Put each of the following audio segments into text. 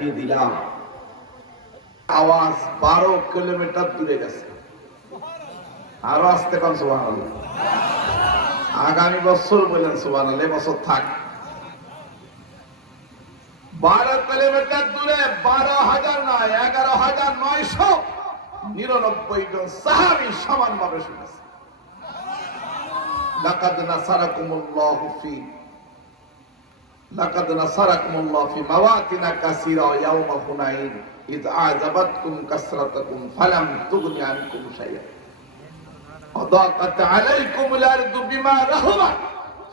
দেখিয়ে দিলাম। আওয়াজ 12 কিলোমিটার দূরে গেছে। আরো আসতে পারেন সুবহানাল্লাহ। আগামী বছর বলেন সুবহানাল্লাহ, বছর থাক। 12 কিলোমিটার দূরে 12,000 নয়, 11,999 জন সাহাবী সমানভাবে শুনেছে। লাকাদ নাসারাকুমুল্লাহু ফি মাওয়াতিনা কাসীরা ইয়াওমা হুনাইন ইয আযাবাতকুম কাসরাতুকুম ফালাম তুগনি আনকুম শাইআ ওয়া দাকাত আলাইকুমুল আরদু বিমা রাহাবাত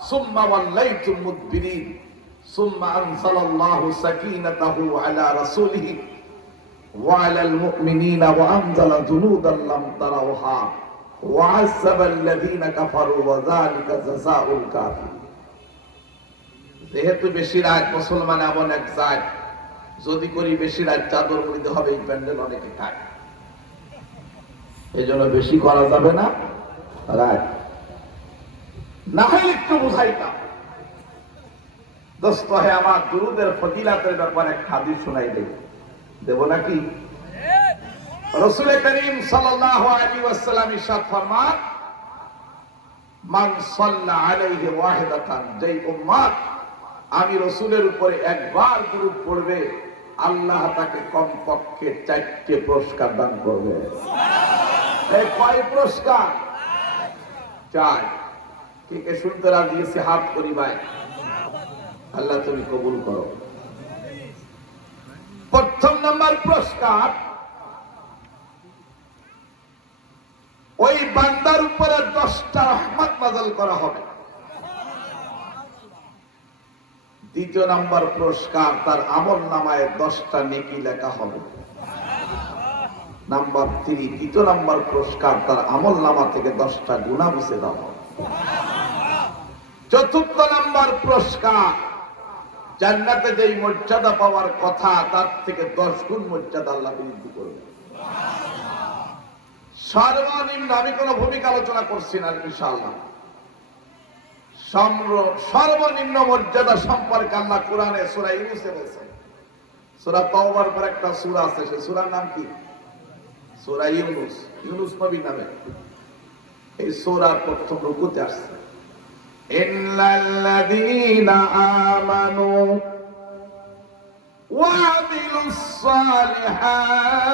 সুম্মা ওয়াল্লাইতুম মুদবিরিন সুম্মা আনজালাল্লাহু সাকিনাতাহু আলা রাসূলিহি ওয়া আলাল মুমিনিনা ওয়া আনজালা জুনুদান লাম তারাউহা ওয়া আযাবাল্লাযীনা কাফারু ওয়া যালিকা জাযাউল কাফির। যেহেতু বেশি রাত মুসলমান এমন এক জাত, যদি করি বেশি রাত চাদর মুড়িতে হবে, এই প্যান্ডেল অনেকে খায়, এই জন্য বেশি করা যাবে না। রাত না হলে একটু বুঝাইতাম। দোস্ত হে আমার, দুরুদের ফজিলাতের ব্যাপারে এক হাদিস শোনাই দেব নাকি? রাসূল করিম সাল্লাল্লাহু আলাইহি ওয়াসাল্লাম ইরশাদ ফরমান, মান সাল্লা আলাইহি ওয়াহিদাতান, যেই উম্মত আমি রাসূলের উপরে একবার দুরূদ পড়বে, আল্লাহ তাকে কমপক্ষে 4টি পুরস্কার দান করবে। এই কয় পুরস্কার? 4। কে কে শুনতে রাজি আছে? হাত করি ভাই। আল্লাহ তুমি কবুল করো। প্রথম নম্বর পুরস্কার, ওই বান্দার উপরে 10টা রহমত নাযিল করা হবে। দ্বিতীয় নম্বর পুরস্কার, তার আমল নামায় 10টা নেকি লেখা হবে। নাম্বার 3, তৃতীয় নম্বর পুরস্কার, তার আমল নামা থেকে 10টা গুনাহ মুছে দেওয়া হবে। চতুর্থ নম্বর পুরস্কার, জান্নাতে যেই মর্যাদা পাওয়ার কথা তার থেকে 10 গুণ মর্যাদা আল্লাহ বৃদ্ধি করবে। সর্বনিম্ন, আমি কোন ভূমিকা আলোচনা করছি না ইনশাআল্লাহ, সর্বনিম্ন মর্যাদা সম্পর্কে আল্লাহ কোরআনে সূরা ইউনূসে বলেছেন। সূরা তাওবার পর একটা সূরা আছে, সেই সূরার নাম কি? সূরা ইউনূস। ইউনূস নবী নামে এই সূরার প্রথম রুকুতে আসছে, ইন্নাল্লাযীনা আমানু ওয়া আমিলুস সালিহাত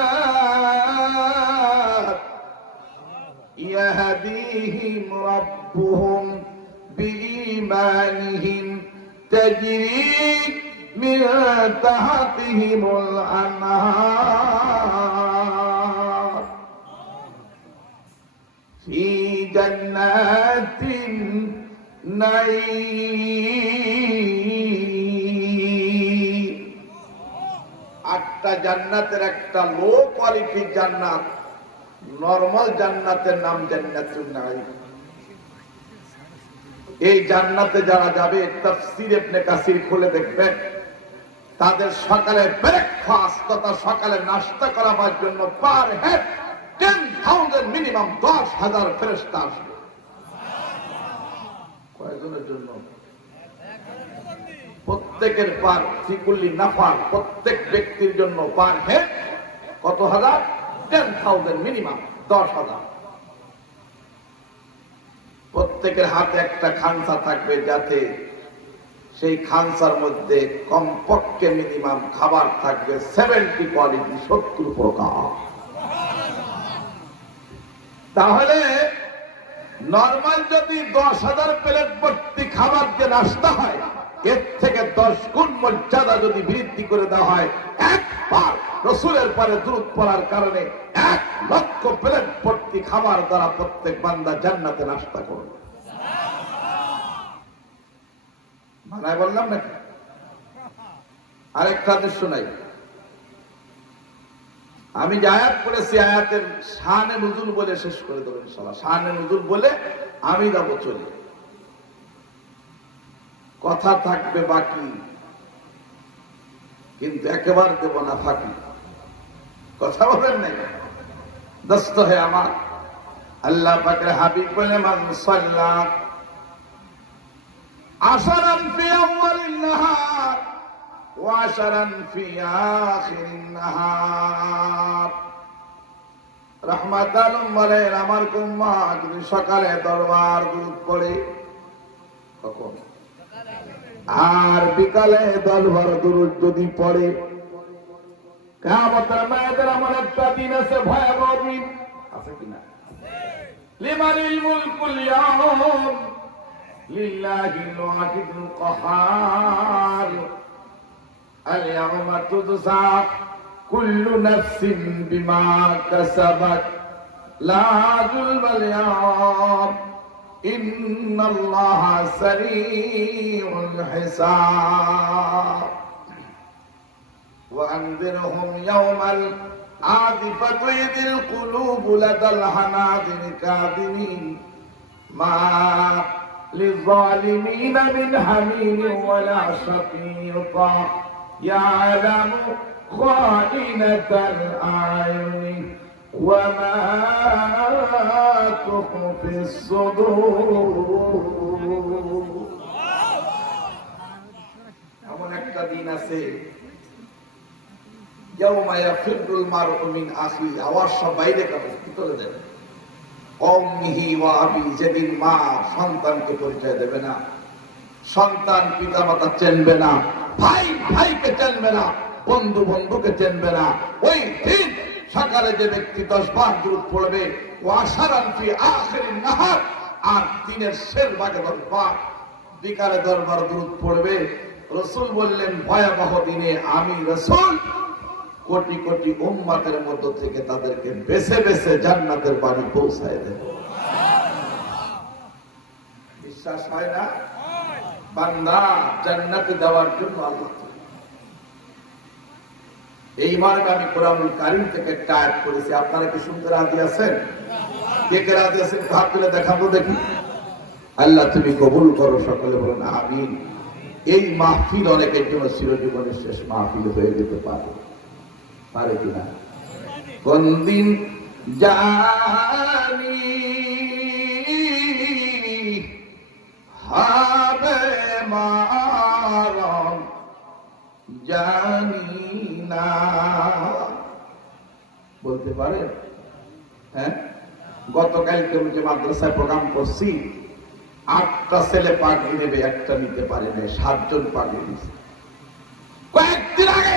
ইয়াহদীহিম রাব্বুহুম বিঈমানিহিম তাজরি মিন তাহতিহিমুল আনহার ফি জান্নাতিন নাঈম। 8টা জান্নাতের একটা লো কোয়ালিটির জান্নাত, নরমাল জান্নাতের নাম জান্নাতুন নাঈম। এই জান্নাতে যারা যাবে, তাফসীর ইবনে কাসির খুলে দেখবেন, তাদের সকালে ব্রেকফাস্ট তথা সকালে নাস্তা করার জন্য পার হেড 10,000 মিনিমাম 10,000 ফেরেশতা আসবে। কয়জনের জন্য? প্রত্যেকের পার ফিকুল্লি নাফার, প্রত্যেক ব্যক্তির জন্য পার হেড কত হাজার? 10,000 মিনিমাম 10,000। প্রত্যেকের হাতে একটা খানসা থাকবে, যাতে সেই খানসার মধ্যে কমপক্ষে মিনিমাম খাবার থাকবে 70 কোয়ালিটি, 70 প্রকার। তাহলে নরমাল যদি 10,000 প্লেট ভর্তি খাবার যে নাস্তা হয়, এর থেকে 10 গুণ মর্যাদা যদি বৃদ্ধি করে দেওয়া হয়, একবার রাসূলের পরে দুরূদ পড়ার কারণে 1 লক্ষ প্লেট ভর্তি খাবার দ্বারা প্রত্যেক বান্দা জান্নাতে নাস্তা করবে। মানায় বললাম নাকি? আরেকটা হাদিস শোনাই। আমি যে আয়াত পড়েছি, আয়াতের শানে নুজুল বলে শেষ করে দেবো ইনশাআল্লাহ। শানে নুজুল বলে আমি যাব চলে, কথা থাকবে বাকি, কিন্তু একেবারে দেব না ফাঁকি। কথা বলেন নাই? দোস্ত হে আমার, আল্লাহ পাকের হাবিব বলে, মান সাল্লা আশরান ফি আউয়ালিন নাহার ওয়াশারান ফি আখিরিন নাহার। রাহমাত আলম বলেন, আমার উম্মত যদি সকালে দরবার দুরূদ পড়ে কখন, আর বিকালে দরবার দুরূদ যদি পড়ে, কিয়ামতের ময়দানে এমন একটা দিন আছে, ভয়াবহ দিন আছে কিনা? লিমানিল মুলকুল ইয়াউম লিল্লাহিল ওয়াহিদুল কাহার আল-ইয়াউমা তুজজা কুল্লু নাফসিন বিমা কাসাবাত লা যুলমাল ইয়াউম ইন্নাল্লাহা সারিউল হিসাব। وأنذرهم يوم العاصفة إذ القلوب لدى الحناجر كاظمين ما للظالمين من حميم ولا شفيع يعلم خائنة الأعين وما تخفي الصدور। এমন একটা দিন আছে, ইয়াউমা ইয়াফিরুল মারউ মিন আখি, আওয়াজ সব বাইরে কাটে, ভিতরে দেবে। কওমিহি ওয়া আবি, যেদিন মা সন্তানকে পরিচয় দেবে না, সন্তান পিতামাতা চিনবে না, ভাই ভাইকে চিনবে না, বন্ধু বন্ধুকে চিনবে না। ওই দিন সকালে যে ব্যক্তি 10 বার দুরূদ পড়বে, ওয়াশারান ফি আখিরিন নাহার, আর দিনের শেষ ভাগে 10 বার, বিকালে 10 বার দুরূদ পড়বে। রাসূল বললেন, ভয়াবহ দিনে আমি রাসূল কোটি কোটি উম্মতের মধ্য থেকে তাদেরকে বেছে বেছে জান্নাতের বাড়ি পৌঁছায় দেব। বিশ্বাস হয় না? বান্দা জান্নাতে যাওয়ার জন্য আল্লাহ, এই মর্মে আমি কোরআনুল কারীম থেকে একটা আয়াত করেছি। আপনারা কি শুনতে রাজি আছেন? কে কে রাজি আছেন হাত তুলে দেখাবো দেখি। আল্লাহ তুমি কবুল করো, সকলে বলেন আমিন। এই মাহফিল অনেকের জন্য চিরজীবনের শেষ মাহফিল হয়ে যেতে পারে, পারে কিনা? কোন দিন জানি হবে মারণ, জানি না, বলতে পারে? হ্যাঁ, গতকালকে যে মাদ্রাসায় প্রোগ্রাম করছি, 8টা ছেলে পাগড়ি নেবে, একটা নিতে পারে না, 7 জন পাগড়ি নিয়েছে। কয়েকদিন আগে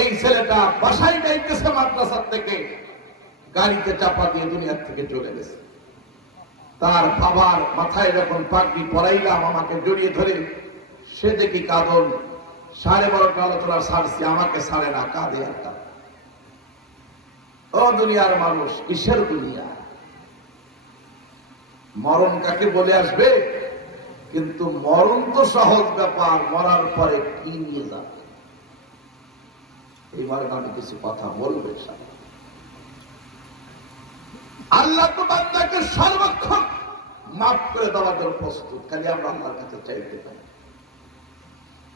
এই ছেলেটা বাসায় যাইতেছে মাদ্রাসা থেকে, গাড়িতে চাপা দিয়ে দুনিয়ার থেকে চলে গেছে। তার বাবার মাথায় যখন পাগড়ি পরাইলাম, আমাকে জড়িয়ে ধরে, সে দেখি কাঁদন। 12:30 আলোচনা ছাড়ছি, আমাকে ছাড়ে না, কাঁদে আর কাঁদে। ও দুনিয়ার মানুষ, কিসের দুনিয়া? মরণ কাকে বলে আসবে, কিন্তু মরণ তো সহজ ব্যাপার, মরার পরে কি নিয়ে যাবে, এইবার আমি কিছু কথা বলবে। আল্লাহ তো বান্দাকে সর্বক্ষণ মাফ করে দেওয়ার জন্য প্রস্তুত, খালি আমরা আল্লাহর কাছে চাইতে পারি।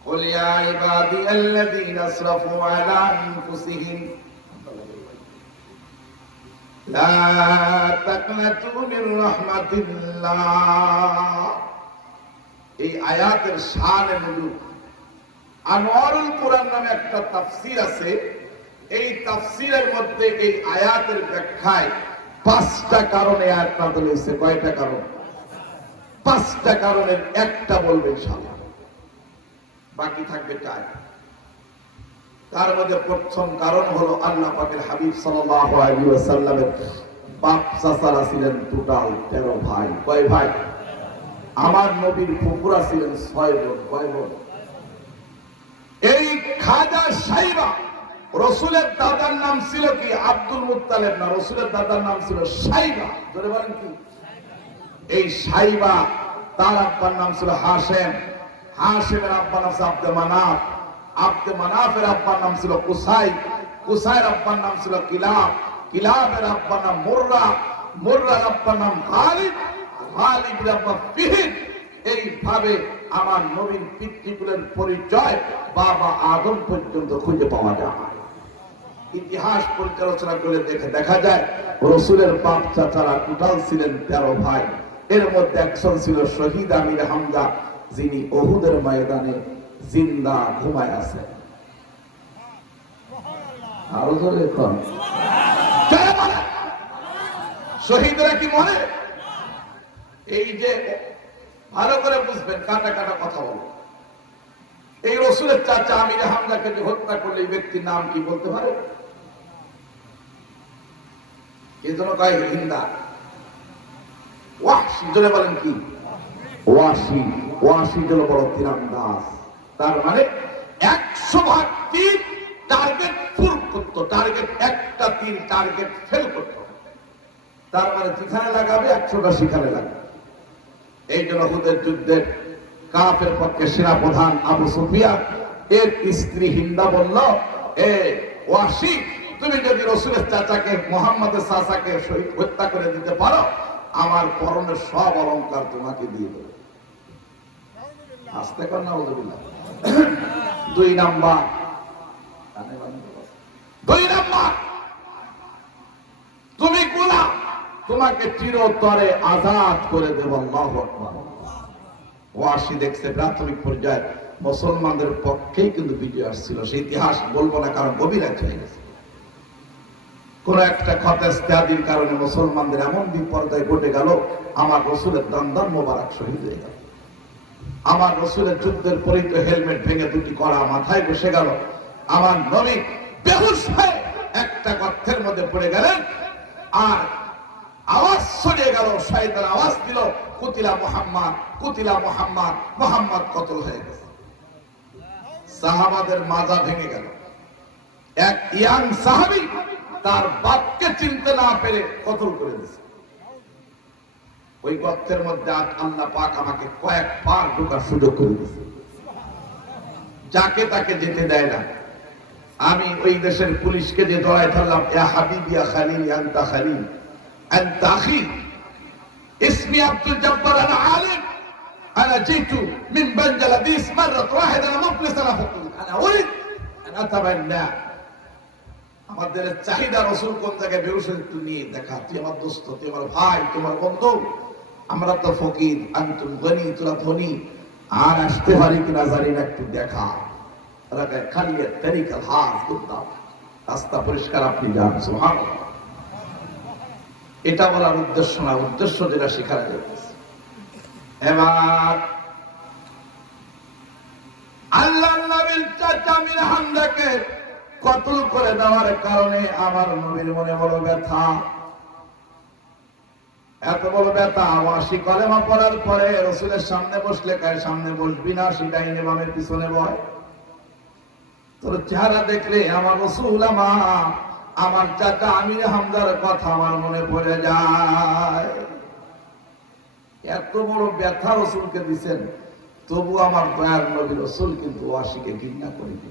قل يا عبادي الذين اسرفوا على انفسهم لا تقنطوا من رحمة الله। এই আয়াতের শানে নুজুল, আনোয়ারুল কোরআন নামে একটা তাফসীর আছে। এই তাফসীরের মধ্যে এই আয়াতের ব্যাখ্যায় 5টা কারণে আয়াত নাযিল হয়েছে। কয়টা কারণ? 5টা কারণের একটা বলবে ইনশাআল্লাহ, বাকি থাকবে টাইম। তার মধ্যে প্রথম কারণ হলো আল্লাহ পাকের হাবিব সাল্লাল্লাহু আলাইহি ওয়াসাল্লামের বাপ চাচারা ছিলেন টোটাল 13 ভাই। কয় ভাই? আমার নবীর ফুফুরা ছিলেন 6 জন। কয় বোন? এই খাজা সাইবা, রাসূলের দাদার নাম ছিল কি? আব্দুল মুত্তালিব না, রাসূলের দাদার নাম ছিল সাইবা। ধরে বলেন কি? এই সাইবা, তার আব্বার নাম ছিল হাশেম, হাশেমের আব্বার নাম ছিল আব্দে মানাফ, আব্দে মানাফের আব্বার নাম ছিল কুসাই, কুসাইয়ের আব্বার নাম ছিল কিলাব, কিলাবের আব্বার নাম মুররা, মুররার আব্বার নাম গালিব, গালিবের আব্বা ফিহির। এইভাবে আমার নবীর পিতৃকুলের পরিচয় বাবা আদম পর্যন্ত খুঁজে পাওয়া যায়। ইতিহাস পর্যালোচনা করে দেখা যায় রাসূলের বাপ চাচারা টোটাল ছিলেন 13 ভাই। এর মধ্যে একজন ছিল শহীদ আমির হামজা, যিনি উহুদের ময়দানে জিন্দা ঘুমায় আছে। আরো ধরে শহীদরা কি মনে? এই যে ভালো করে বুঝবেন, কাটা কাটা কথা বলো। এই রসুলের চাচা আমির হামজাকে যে হত্যা করলে এই ব্যক্তির নাম কি বলতে পারে? এই জন্য কয় হিন্দা। ওয়াহশী জন্য বলেন কি? ওয়াসি। ওয়াসি জন্য বড় তীরন্দাজ। তার মানে 100 ভাগ তীর টার্গেট ফুল করতো, টার্গেট একটা তীর টার্গেট ফেল করতো। তার মানে যেখানে লাগাবে 100টা সেখানে লাগবে। এই জন্য হুদের যুদ্ধের কাফের পক্ষে সেনাপ্রধান আবু সুফিয়ান এর স্ত্রী হিন্দা বলল, এ ওয়াসি, তুমি যদি রসুলের চাচাকে, মুহাম্মাদের চাচাকে শহীদ হত্যা করে দিতে পারো, আমার পরনের সব অলংকার তোমাকে দিয়ে দেবে। আস্তে কর না। দুই নাম্বার, তুমি গোলাম, তোমাকে চিরতরে আজাদ করে দেব। আল্লাহু আকবার। ওয়াসি দেখছে প্রাথমিক পর্যায়ে মুসলমানদের পক্ষেই কিন্তু বিজয় আসছিল। সেই ইতিহাস বলবো না, কারণ গভীর হয়ে গেছে। কোন একটা খতেস্তাদির কারণে মুসলমানদের এমন বিপর্যয় ঘটে গেল, আমার রসুলের দান্দার মোবারক শহীদ হয়ে গেল। আমার রসুলের যুদ্ধের পরিত হেলমেট ভেঙে দুটি কড়া মাথায় বসে গেল। আমার নবী বেহুশ হয়ে একটা গর্তের মধ্যে পড়ে গেলেন। আর আওয়াজ ছড়িয়ে গেল, শয়তান আওয়াজ দিল, কুতিলা মুহাম্মদ, কুতিলা মুহাম্মদ, মুহাম্মদ কতল হয়ে গেছে। সাহাবাদের মাজা ভেঙে গেল। এক ইয়াং সাহাবী তার বাপকে চিনতে না পেরে কতল করে দিয়েছে। ওই গর্তের মধ্যে আল্লাহ পাক আমাকে কয়েকবার ঢোকার সুযোগ করে দিয়েছে, যাকে তাকে যেতে দেয় না। আমি ওই দেশের পুলিশকে যে দৌড়ায় ধরলাম, ইয়া হাবিব ইয়া খালিল আনতা খালিল আনতা আখি, ইসমি আব্দুল জব্বার, আনা আলিম, আনা জিতু মিন বাংলাদেশ মাররাত ওয়াহিদা, আনা মুফলিস, আনা ফাকুল, আনা উরিদ আন আতাবান্না। আমাদের চাহিদা রসুল কোন জায়গায় বেরোছে একটু নিয়ে দেখা, তুই আমার দোস্ত, তুই আমার ভাই, তোমার বন্ধু। আমরা তো ফকির, আনতুম গনি, তোরা ধনী, আর আসতে পারি কিনা জানি না, একটু দেখা। খালিয়ে তরিকা হাত করতাম, রাস্তা পরিষ্কার, আপনি যান। সুবহানাল্লাহ। এটা বলার উদ্দেশ্য না, উদ্দেশ্য যেটা শেখানো যাচ্ছে। এবার আল্লাহ নবীর চাচা আমির হামজাকে কতল করে দেওয়ার কারণে আমার নবীর মনে বড় ব্যথা। এত বড় ব্যথা, ওয়াসি কলেমা পড়ার পরে রসুলের সামনে বসলে কয়, সামনে বসবি না, সেটাই নেবামের পিছনে বয়। তোর চেহারা দেখলে আমার রসুল, আমার চাচা আমির হামজার কথা আমার মনে পড়ে যায়। এত বড় ব্যথা রসুলকে দিচ্ছেন, তবু আমার দয়ার নবী রসুল কিন্তু ওয়াসিকে ঘৃণা করিনি।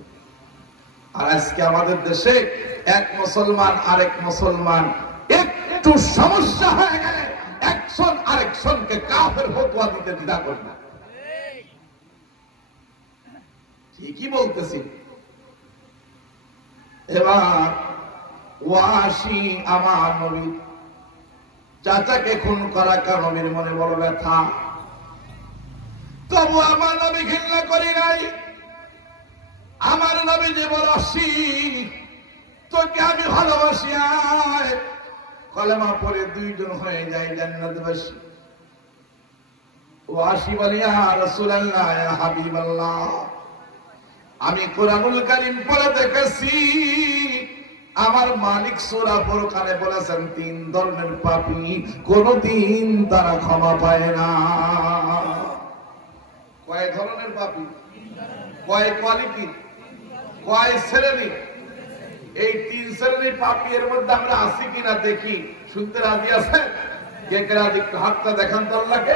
আর আজকে আমাদের দেশে এক মুসলমান আরেক মুসলমান একটু সমস্যা হয়ে গেলে একজন আরেকজনকে কাফের ফতোয়া দিতে দ্বিধা করে না। ঠিকই বলতেছি। এবার ওয়াসি আমার নবী চাচাকে খুন করা নবীর মনে বড় ব্যথা, তবু আমার নবী ঘৃণা করি নাই। আমার নবী যে বলছি, তোকে আমি ভালোবাসি, আয় কলেমা পড়ে দুইজন হয়ে যায় জান্নাতবাসী। ওয়াসি বলে, ইয়া রাসূলুল্লাহ, ইয়া হাবিবাল্লাহ, আমি কোরআনুল কারীম পড়ে দেখেছি, আমার মালিক সূরা ফুরকানে বলেছেন, 3 ধরনের পাপী কোনদিন তারা ক্ষমা পায় না। কয় ধরনের পাপী? কয় কোয়ালিটি? কয় শ্রেণী? এই 3 শ্রেণীর পাপী এর মধ্যে আমরা আছি কিনা দেখি। শুনতে রাজি আছেন? কে কে রাজি? একটু হাতটা দেখান তো আল্লাহকে।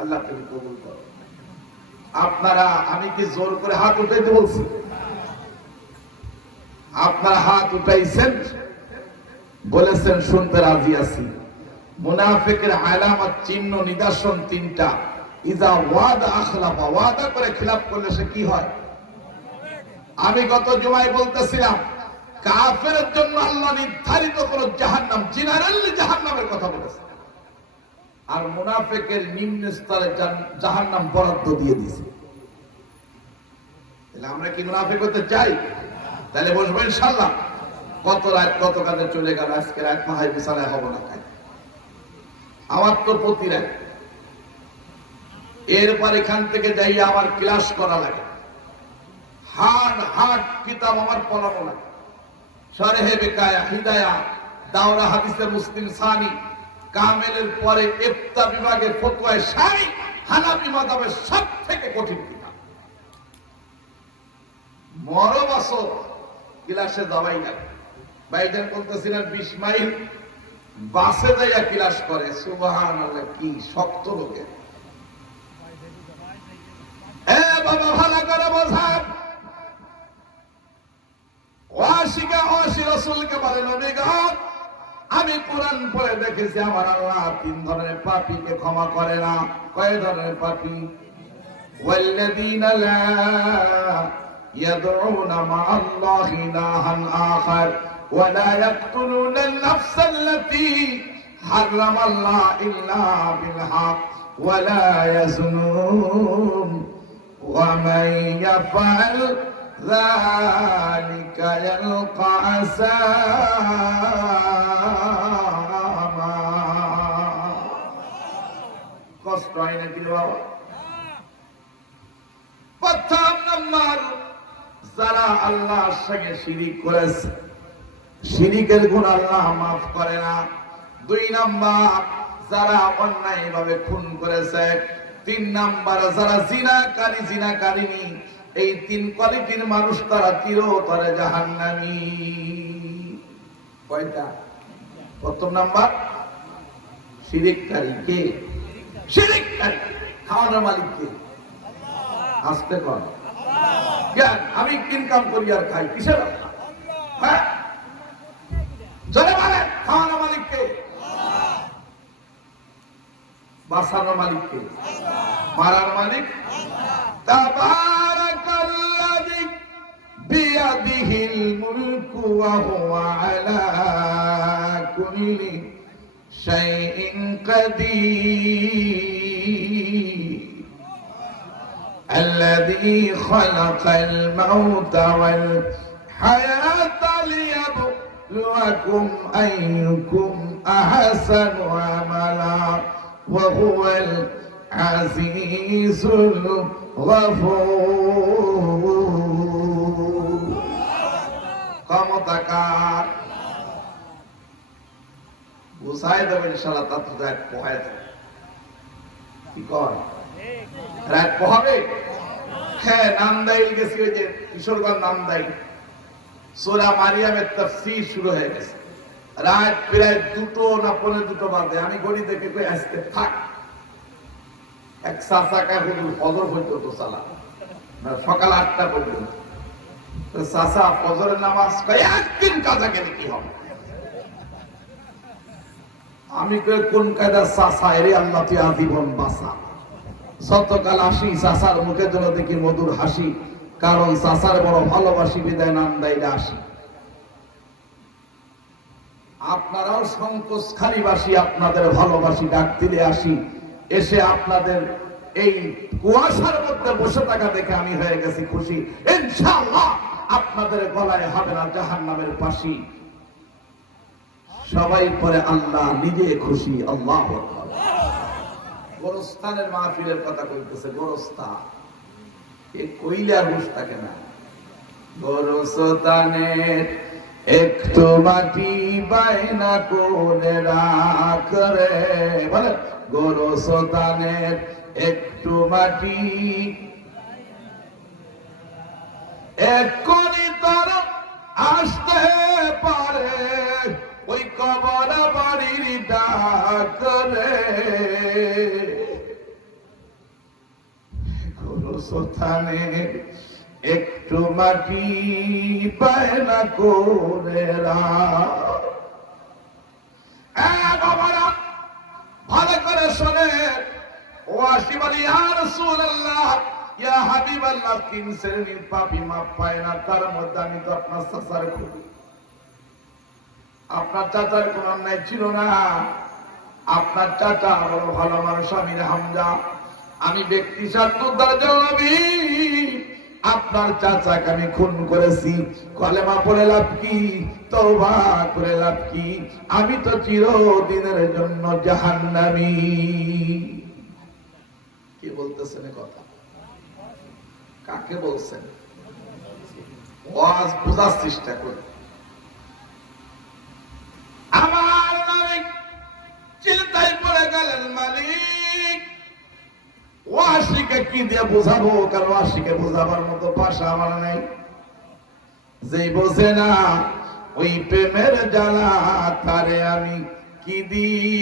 আল্লাহ তুমি কবুল করো। আপনারা, আমি কি জোর করে হাত উঠাইতে বলছি? আপনারা হাত উঠাইছেন, বলেছেন শুনতে রাজি আছি। মুনাফিকের আলামত, চিহ্ন, নিদর্শন 3টা। ইজা ওয়াদা আখলাফা, ওয়াদা করে খিলাফ করলে সে কি হয়? আমি গত জুমায় বলতেছিলাম, কাফেরের জন্য আল্লাহ নির্ধারিত কোন জাহান্নাম, জেনারেলি জাহান্নামের কথা বলেছে, আর মুনাফিকের নিম্ন স্তরে জাহান্নাম বরাদ্দ দিয়ে দিয়েছে। তাহলে আমরা কি মুনাফিক হতে চাই? তাহলে বসবো ইনশাআল্লাহ। কত রাত কত কাজে চলে গেল, আজকে রাত না হয় বিছানায় হবো না। আমার তো প্রতি রাত, এরপর এখান থেকে যাই আমার ক্লাস করা লাগে, হার্ড হার্ড কিতাব আমার পড়ানো লাগে। শরহে বেকায়া, হিদায়া, দাওরা হাদিসে মুসলিম সানি, কামেলের পরে ইফতা বিভাগে ফতোয়ায়ে শারঈ, হানাফি মাযহাবের সবথেকে কঠিন কিতাব। বড় বছর ক্লাসে যাওয়াই না। ভাইজান বলতেছিলেন 20 মাইল বাসে যাইয়া ক্লাস করে। সুবহানাল্লাহ, কি শক্ত লোকে। এ বাবা ভালো করে বোঝান, ওয়াশিকা ওয়াশি রাসূলকে বলে, নবী গো, আমি কোরআন পড়ে দেখেছি আমার আল্লাহ 3 ধরনের পাপীকে ক্ষমা করে না। কয় ধরনের পাপী? ওয়াল্লাযীনা লা ইয়াদউনা মা'আল্লাহি ইলাহান আখার ওয়া লা ইয়াকতুলুনা আন-নাফসা আল্লাতী হারামাল্লাহু ইল্লা বিল হক ওয়া লা ইয়াজনুন ওয়া মান ইয়াফআল যালিকা ইয়ালকা আসামা। কষ্ট হয় নাকি বাবা? প্রথম নাম্বার, যারা আল্লাহর সঙ্গে শিরিক করেছে, শিরিকের গুনাহ আল্লাহ মাফ করে না। 2 নাম্বার, যারা অন্যায়ভাবে খুন করেছে। 3 নাম্বার, যারা জিনাকারী জিনাকারিনী। এই 3 কোয়ালিটির মানুষ তারা চিরতরে জাহান্নামী। কয়টা? প্রথম নাম্বার শিরিককারী। কে শিরিককারী? খাওয়ানোর মালিক কে? আসতে কর। আমি ইনকাম করি আর খাই, কিসের? হ্যাঁ, জোরে বলেন, খাওয়ানোর মালিক কে? বাঁচানোর মালিক কে? মারার মালিক? তাবারাকাল্লাযী বিয়াদিহিল মুলকু ওয়া হুয়া আলা কুল্লি শাইইন কাদির الذي خلق الموت والحياة ليبلوكم أيكم أحسن عملا وهو العزيز الغفور. ক্ষমতাকার বুঝাই দেবেন ইনশাআল্লাহ। তাতে এক পোহায় দেবে। কি কয় রাত পোহাবে? হ্যাঁ, নান্দাইল গেছি, ওই যে কিশোরগঞ্জ নান্দাইল, সূরা মারিয়ামের তাফসীর শুরু হয়ে গেছে। রাত প্রায় 2 না 2:45 বাজে। আমি ঘড়ি দেখে কই আজকে থাক। এক চাচা হুজুর ফজর পর্যন্ত চালা, সকাল 8টা পর্যন্ত। তো চাচা ফজরের নামাজ কয় একদিন কাজা গেলে কি হবে? আমি কই কোন কায়দা চাচা? এরে আল্লাহ তুই আজীবন বাঁচা। সতকাল আসি চাচার মুখে যেন দেখি মধুর হাসি, কারণ চাচার বড় ভালোবাসি বিদায় নান্দাইলে আসি। আপনারাও সংকোচ খালিবাসী, আপনাদের ভালোবাসি, ডাক দিলে আসি। এসে আপনাদের এই কুয়াশার মধ্যে বসে থাকা দেখে আমি হয়ে গেছি খুশি। ইনশাআল্লাহ আপনাদের গলায় হবে না জাহান্নামের ফাঁসি। সবাই পরে আল্লাহ নিজে খুশি। আল্লাহু আকবার। গোরস্থানের মাহফিলের কথা কইতেছে। গোরস্থান এ কইলে আর হুঁশ থাকে না। গোরস্থানের একটু মাটি বায়না করে রাখ রে, বলে গোরস্থানের একটু মাটি এক্ষুনি তোর আসতে পারে ওই কবর বাড়ির ডাক রে। গোরস্থানের একটু মাটি বায়না করে রাখ। বাবারা ভালো করে শোনে। ওয়াসি বলি, ইয়া রাসূলুল্লাহ, ইয়া হাবিবাল্লাহ, 3 শ্রেণীর পাপী মাপ পায় না। তার মধ্যে আমি তো আপনার চাচার খুবই। আপনার চাচার কোন অন্যায় ছিল না। আপনার চাচা বড় ভালো মানুষ, আমির হামজা। আমি ব্যক্তি স্বার্থ উদ্ধারের জন্য নবী আপনার চাচাকে আমি খুন করেছি, কলেমা পড়ে লাভ কি, তওবা করে লাভ কি? আমি তো চিরদিনের জন্য জাহান্নামী। কি বলতেছেন কথা? কাকে বলছেন? ওয়াজ বোঝার চেষ্টা করে। আমার মালিক চিন্তায় পড়ে গেলেন, মালিক ওয়াসিকে কি দিয়ে বোঝাবো? কারণ ওয়াসিকে বোঝাবার মতো ভাষা আমার নাই। যেই বোঝে না ওই প্রেমের জ্বালা, তারে আমি কি দিয়ে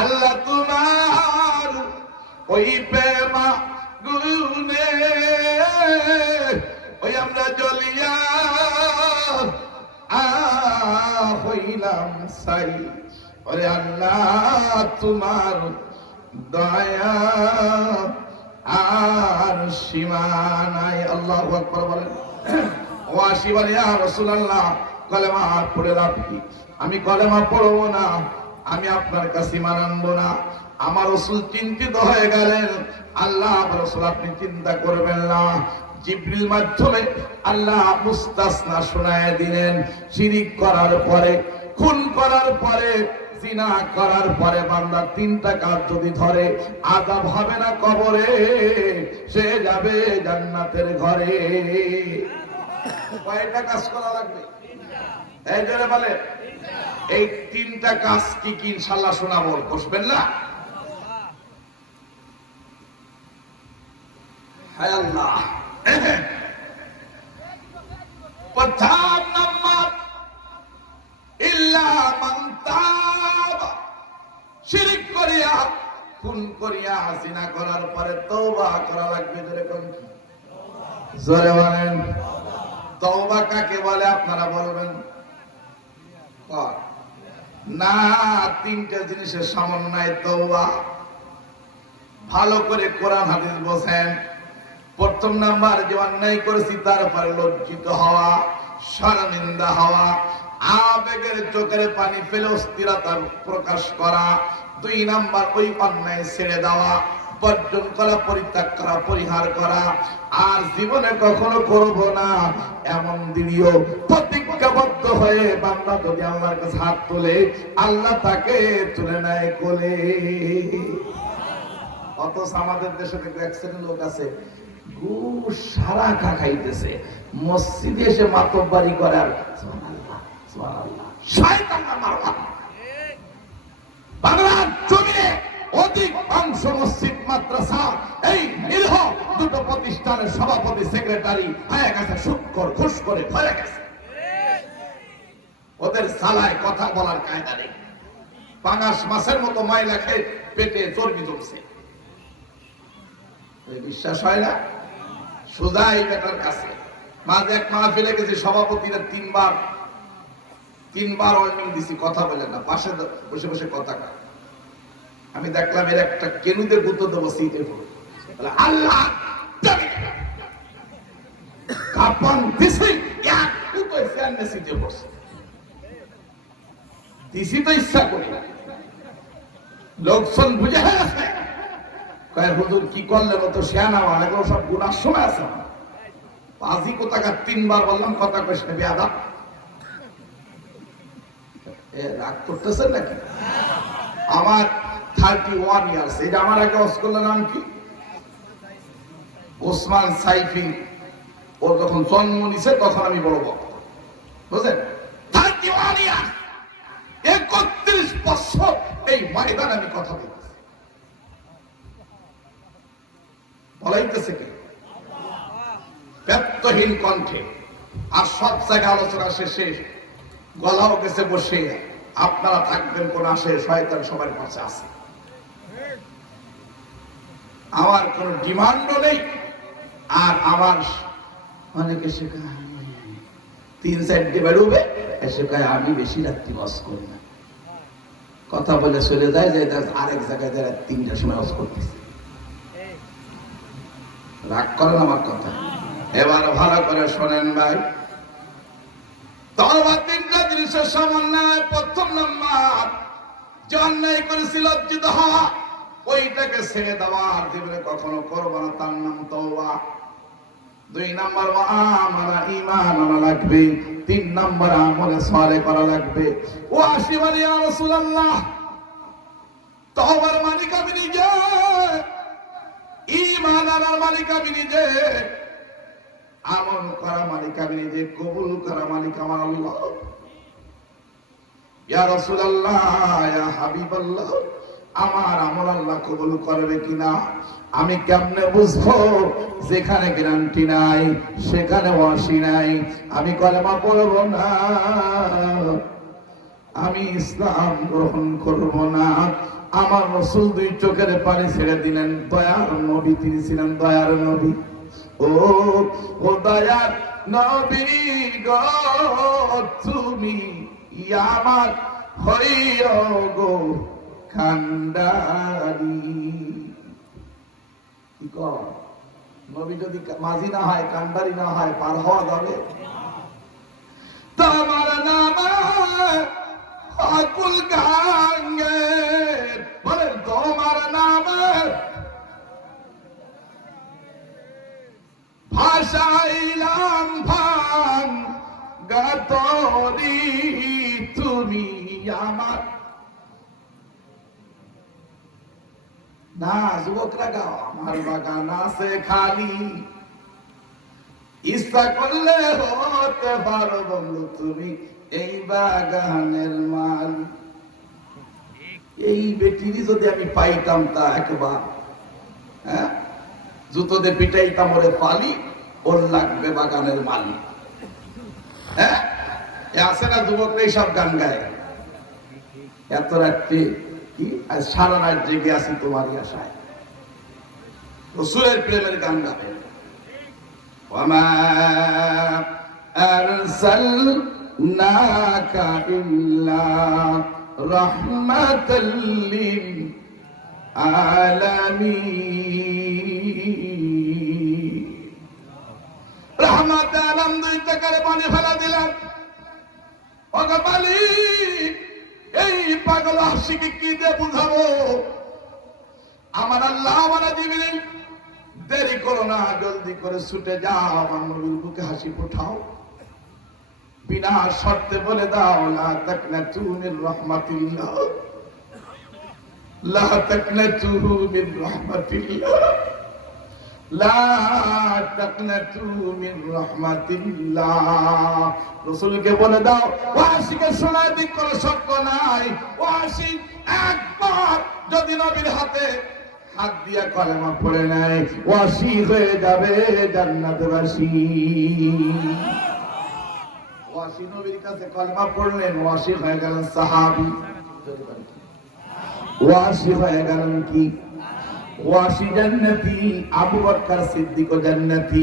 আল্লাহ তোমার ওই প্রেমা গুনে ওই আমরা জ্বলিয়া হইলাম সাই। ওরে আল্লাহ তোমার দয়া আর সীমা নাই। আল্লাহু আকবার বলেন। ওয়াসি বলে, ইয়া রাসূলুল্লাহ কলেমা পড়ে লাভ কি? আমি কলেমা পড়বো না, আমি আপনার কাছে ঈমান আনবো না। আমার রাসূল চিন্তিত হয়ে গেলেন। আল্লাহ রাসূল আপনি চিন্তা করবেন না। জিবরিল মাধ্যমে আল্লাহ মুস্তাসনা শোনায় দিলেন, শিরিক করার পরে, খুন করার পরে, জিনা করার পরে বান্দা তিনটা কাজ যদি ধরে, আযাব হবে না কবরে, সে যাবে জান্নাতের ঘরে। কয়টা কাজ করা লাগবে? এই জোরে বলে। এই তিনটা কাজ কি কি ইনশাআল্লাহ শোনাবো, বসবেন না? হায় আল্লাহ। প্রথম নাম্বার ইল্লা মান তাবা, শিরক করিয়া, খুন করিয়া, জিনা করার পরে তওবা করা লাগবে। জোরে কোন কি? জোরে বলেন। তওবা কাকে বলে আপনারা বলবেন? না, তিনটা জিনিসের সমন্বয় তওবা। ভালো করে কোরআন হাদিস বোঝেন। প্রথম নাম্বার, যে অন্যায় করেছি তারপরে লজ্জিত হওয়া, শরমিন্দা হওয়া, আবেগের চোখের পানি ফেলে অস্থিরতা প্রকাশ করা। দুই নাম্বার, ওই অন্যায় ছেড়ে দেওয়া, বর্জন করা, পরিত্যাগ করা, পরিহার করা। আর জীবনে কখনো করব না এমন দৃঢ় প্রতিজ্ঞাবদ্ধ হয়ে বান্দা যদি আল্লাহর কাছে হাত তোলে, আল্লাহ তাকে তুলে নেয় কোলে। অথচ আমাদের দেশে দেখবে এক শ্রেণীর লোক আছে, ঘুষ সারা খাইতেছে, মসজিদে এসে মাতব্বারি করে আর সুবহানাল্লাহ সুবহানাল্লাহ, শয়তানের মারওয়া। বাংলার জমিনে অধিক অংশ মসজিদ, মাদ্রাসা, এই নিরীহ দুটো প্রতিষ্ঠানের সভাপতি, সেক্রেটারি হয়ে গেছে সুদখোর, ঘুষ করে ফেলে গেছে। ওদের সালায় কথা বলার কায়দা নেই। পাঙাশ মাছের মতো ময়লা খেয়ে পেটে চর্বি জমছে। বিশ্বাস হয় না? সোজা এই বেটার কাছে মাঝে এক মাহফিলে গেছি, সভাপতিরা তিনবার ওয়ার্নিং দিছি, কথা বলে না, পাশে বসে বসে কথা কয়। আমি দেখলাম এর একটা কেনুদের গুঁতো দেবো সিটে পড়ে। আল্লাহ কাপন দিছি, এক গুঁতো সামনে সিটে বসে দিছি তো ইচ্ছা করি না। লোকজন বুঝে গেছে, কয় হুজুর কি করলেন, তো শেয়ানা মানে সব গুনার সময় আছে। পাজি কোথাকার তিনবার বললাম কথা কইস না, বেয়াদব। রাগ করতেছেন নাকি? আমার 31 ইয়ার্স, এটা আমার আগে অস্কলের নাম কি? ওসমান সাইফি। ও যখন জন্ম নিছে তখন আমি বড় বক্তা, বুঝলেন? 31 ইয়ার্স, 31 বছর এই ময়দানে আমি কথা বলতেছি। বলাইতেছে কি? ব্যক্তহীন কণ্ঠে। আর সব জায়গায় আলোচনা শেষে গলাও গেছে বসে, আপনারা থাকবেন কোন আসে, শয়তান সবার পাশে আছে। আমার কোন ডিমান্ডও নেই। আর আমার অনেকে শেখায় 3-4 বেরোবে, শেখায় আমি বেশি রাত্রি বাস করি না, কথা বলে চলে যায়, যে আরেক জায়গায় যারা 3টার সময় বাস করতেছে। রাগ করেন আমার কথা। এবার ভালো করে শোনেন ভাই, তওবা তিনটা জিনিসের সমন্বয়। প্রথম নাম্বার, যে অন্যায় করেছি লজ্জিত হওয়া, ওইটাকে ছেড়ে দেওয়া আর জীবনে কখনো করবো না, তার নাম তওবা। 2 নাম্বার আমারা ঈমান আনা লাগবে, 3 নাম্বার আমলে সালেহ করা লাগবে। ও আসিবানি ইয়া রাসূলুল্লাহ, তওবার মালিক আমি নিজে, ঈমান আনার মালিক আমি নিজে, আমল করা মালিক আমি নিজে, কবুল করা মালিক আমার আল্লাহ। ইয়া রাসূলুল্লাহ, ইয়া হাবিবাল্লাহ, আমার আমল আল্লাহ কবুল করবে কিনা আমি কেমনে বুঝবো? যেখানে গ্যারান্টি নাই সেখানে ওয়াসি নাই। আমি কলেমা পড়বো না, আমি ইসলাম গ্রহণ করব না। আমার রাসূল 2 চোখের পানি ছেড়ে দিলেন। দয়ার নবী, তিনি ছিলেন দয়ার নবী। ও দয়ার নবী গো, তুমি আমার হইও গো কান্ডারি। কি কর, নবী যদি মাঝি না হয়, কান্ডারি না হয়, পার হওয়া যাবে? তোমার নামে আকুল গাঙ্গে, বলেন তোমার নামে ভাষাইলাম ভান গাতরি, তুমি আমার না। যুবকরা গাও, আমার বাগান আছে খালি, ইচ্ছা করলে হতে পারো বন্ধু তুমি এই বাগানের মালিক। এই বেটিরই যদি আমি পাইতাম তা একবার, হ্যাঁ, জুতো দিয়ে পিটাইতাম, ওরে পালি, ওর লাগবে বাগানের মালিক। হ্যাঁ, আছে না যুবকরা এইসব গান গায়? এত রাত্রি কি সারা রাত জেগে আছি তোমারই আশায়, রাসূলের প্রেমের গান গাবে। ওয়ামা আরসালনাকা ইল্লা রাহমাতাল লিল আলামিন। রহমত আলম 2 টাকার পানি ফেলা দিলেন। ওগো মালিক, এই পাগল হাসিকে কি দিয়ে বুঝাবো? আমার আল্লাহ বলে দিবেন, দেরি করো না, জলদি করে ছুটে যাও, আমার নবীর বুকে হাসি ফোটাও, বিনা শর্তে বলে দাও, লা তাকনাতু মির রাহমাতিল্লাহ, লা তাকনাতু মির রাহমাতিল্লাহ, লা তাকনাতু মির রাহমাতিল্লাহ। রাসূলকে বলে দাও, ওয়াসিকে শোনায় দিক করে শর্ত নাই, ওয়াসি একবার যদি নবীর হাতে হাত দিয়া কলেমা পড়ে নেয়, ওয়াসি হয়ে যাবে জান্নাতবাসী। ওয়াসি নবীর কাছে কলেমা পড়লেন, ওয়াসি হয়ে গেলেন সাহাবী। ওয়াসি হয়ে গেলেন কি? ওয়াসি জান্নাতি। আবু বকর সিদ্দিক জান্নাতি,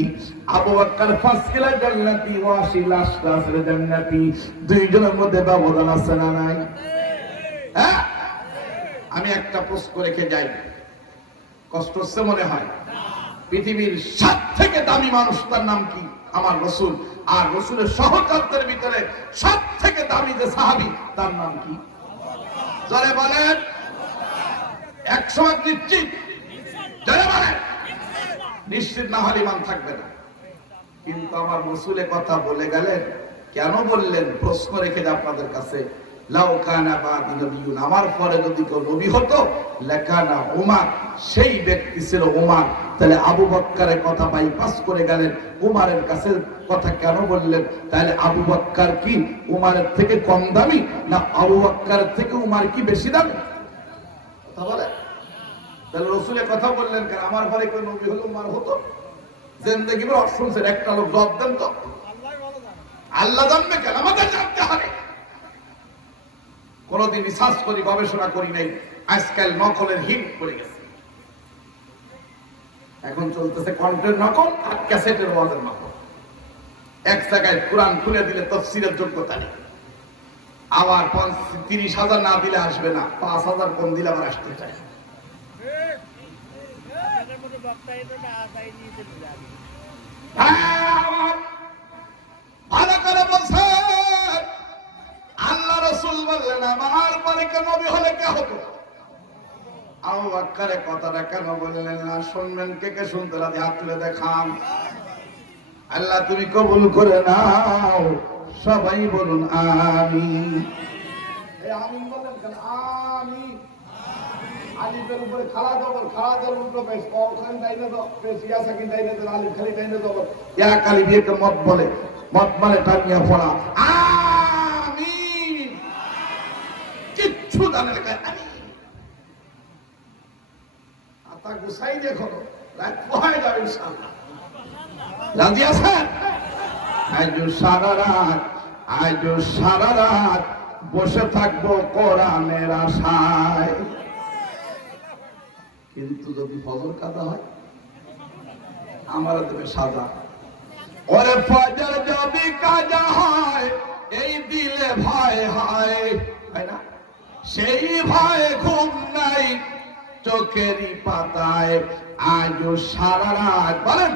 আবু বকর ফার্স্ট ক্লাস জান্নাতি, ওয়াসি লাস্ট ক্লাসের জান্নাতি। 2 জনের মধ্যে ব্যবধান আছে না নাই? হ্যাঁ, আমি একটা প্রশ্ন রেখে যাই, কষ্ট হচ্ছে মনে হয়? পৃথিবীর সবথেকে দামি মানুষ, তার নাম কি? আমার রাসূল। আর রাসূলের সহচরদের ভিতরে সবথেকে দামি যে সাহাবী, তার নাম কি? জোরে বলেন। 100 নিশ্চিত? জোরে বলেন। নিশ্চিত না হলে ইমান থাকবে না। কিন্তু আমার রাসূলের কথা বলে গেলেন, কেন বললেন? প্রশ্ন রেখে যে আপনাদের কাছে, লাউ কানা বাদি নবিয়ুন, আমার পরে যদি কেউ নবী হতো, লাকানা উমার, সেই ব্যক্তি ছিল উমার। তাহলে আবু বকরের কথা বাইপাস করে গেলেন, উমারের কাছে কথা কেন বললেন? তাহলে আবু বকর কি উমারের থেকে কম দামি, না আবু বকরের থেকে উমার কি বেশি দামি? কথা বলে। তাহলে রাসূলের কথা বললেন কেন? আমার পরে কেউ নবী হলো উমার হতো? জিন্দেগি ভর শুনছেন, একটা লোক জবাব দেন তো। আল্লাহ জানবে কেন? আমাদের জানতে হবে। কোনদিন রিসার্চ করি, গবেষণা করি নাই। আজকাল নকলের হিট পড়ে গেছে। এখন চলতেছে কন্টেন্ট নকল আর ক্যাসেটের ওয়াজের নকল। এক জায়গায় কোরআন খুলে দিলে তাফসীরের যোগ্যতা নেই, আবার 30,000 না দিলে আসবে না, 5,000 কম দিলে আবার আসতে চায়। ভালো করে বলছেন, আল্লাহ রাসূল বললেন আমার পরে কেন নবী হলে কে হতো? আবু বকর বাক্কারে কথাটা কেন বললেন না? শুনবেন, কে কে শুনতে রাজি হাত তুলে দেখান। আল্লাহ তুমি কবুল করে নাও, সবাই বলুন আমিন। আমিন বলেন কেন? আমিন। আলিফের উপরে খাড়া দবর, খাড়া দবর উল্টো পেশ, ওখানে দাইনে দাও পেশ, ইয়া সাকিন দাইনে দাও, আলিফ খালি দাইনে দবর, ইয়া কালি বিয়েকে মত বলে, মত মানে টানিয়া পড়া আমিন। কিচ্ছু জানে না আমিন। আতা গুছাই দেখো, রাত পোহায় যাবে ইনশাআল্লাহ। রাজি আছেন? আজ সারা রাত বসে থাকবো কোরআনের আশায়, কিন্তু যদি ফজর কাজা হয় আমার দেবে সাজা। ওরে ফজর যদি কাজা হয় এই দিলে ভয় হয়, তাই না? সেই ভয়ে ঘুম নাই চোখেরই পাতায়। আজও সারা রাত, বলেন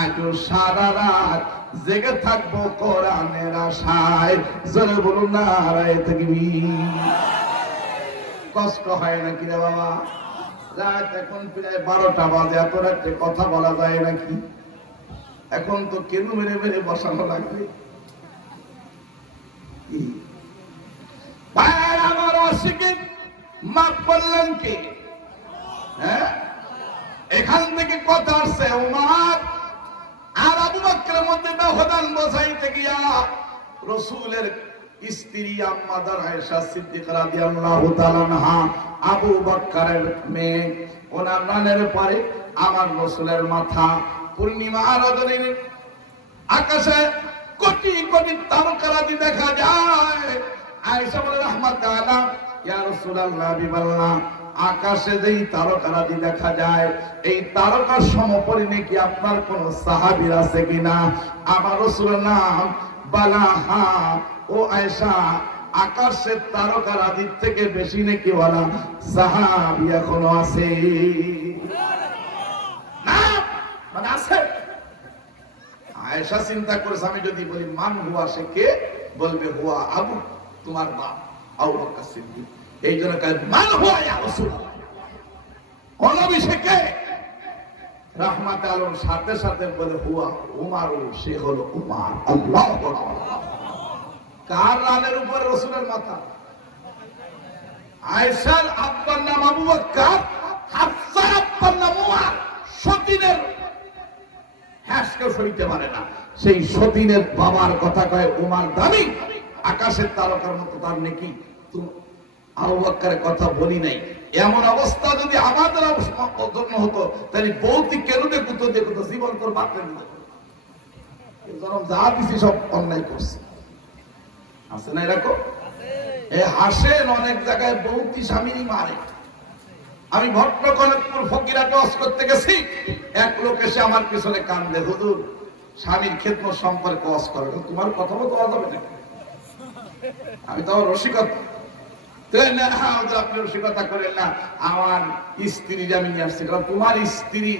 আজও সারা রাত জেগে থাকবো কোরআনের আশায়। জোরে বলুন নারায়ে তাকবীর। কষ্ট হয় নাকি রে বাবা? রাত এখন প্রায় 12টা বাজে, এত রাত্রে কথা বলা যায় নাকি? এখন তো কেন মেরে মেরে বসানো লাগবে। আমার অশিকে মাপ বললেন কে? হ্যাঁ, এখান থেকে কথা আসছে উমার আর আবু বকরের মধ্যে ব্যবধান বোঝাইতে গিয়া রাসূলের স্ত্রী আম্মা আয়েশা সিদ্দিকা রাদিয়াল্লাহু তাআলা আনহা, আবু বকরের মেয়ে, ওনার নানের পরে আমার রাসূলের মাথা। পূর্ণিমা রজনীর আকাশে কোটি কোটি তারকারাজি দেখা যায়। আয়েশা বলে রাহমাতুল্লাহ, ইয়া রাসূলুল্লাহ বিবাল্লাহ, আকাশে যেই তারকারাজি দেখা যায় এই তারকার সমপরি নাকি আপনার কোন সাহাবীর আছে কিনা? আমার রাসূলের নাম বালাহা। ও আয়েশা, আকাশের তারকারাজির থেকে বেশি নাকি ওয়ালা সাহাবী এখনো আছে না? মানে আছে। আয়েশা চিন্তা করেছে, আমি যদি বলি মান হুয়া, সে কে? বলবে হুয়া আবু, তোমার বাপ আবু বকর সিদ্দিক। এই জন্য মান হুয়া ইয়া রাসূলুল্লাহ, নবী সে কে? রাহমাত আলম সাথে সাথে বলে হুয়া উমার, সে হলো উমার। আল্লাহু আকবার। কার রানের উপরে রাসূলের মাথা? আয়েশার আব্বার নাম আবু বকর, হাফসার আব্বার নাম উমার। সতীনের হ্যাসকেও সইতে পারে না, সেই সতীনের বাবার কথা কয় উমার দামি। আকাশের তারকার মতো তার নাকি আবু বকরের কথা বলি নাই। এমন অবস্থা যদি আমাদের জন্য হতো তাহলে ভৌতিক কেন দেখতো দেখতো জীবন তোর বাপের না, যা দিছি সব অন্যায় করছে। আছে না এরকম? হাসেন, অনেক জায়গায় বৌতি স্বামীরই মারে। আমি ভট্টকনাথপুর ফকিরাতে ওয়াজ করতে গেছি, এক লোক এসে আমার পিছনে কান্দে, হুজুর স্বামীর খেদমত সম্পর্কে ওয়াজ করে। তোমার কথা মতো ওয়াজ হবে না? আমি তো রসিকতা, আপনি রসিকতা করেন না। আমার স্ত্রী আমি নিয়ে আসছি, কারণ তোমার স্ত্রী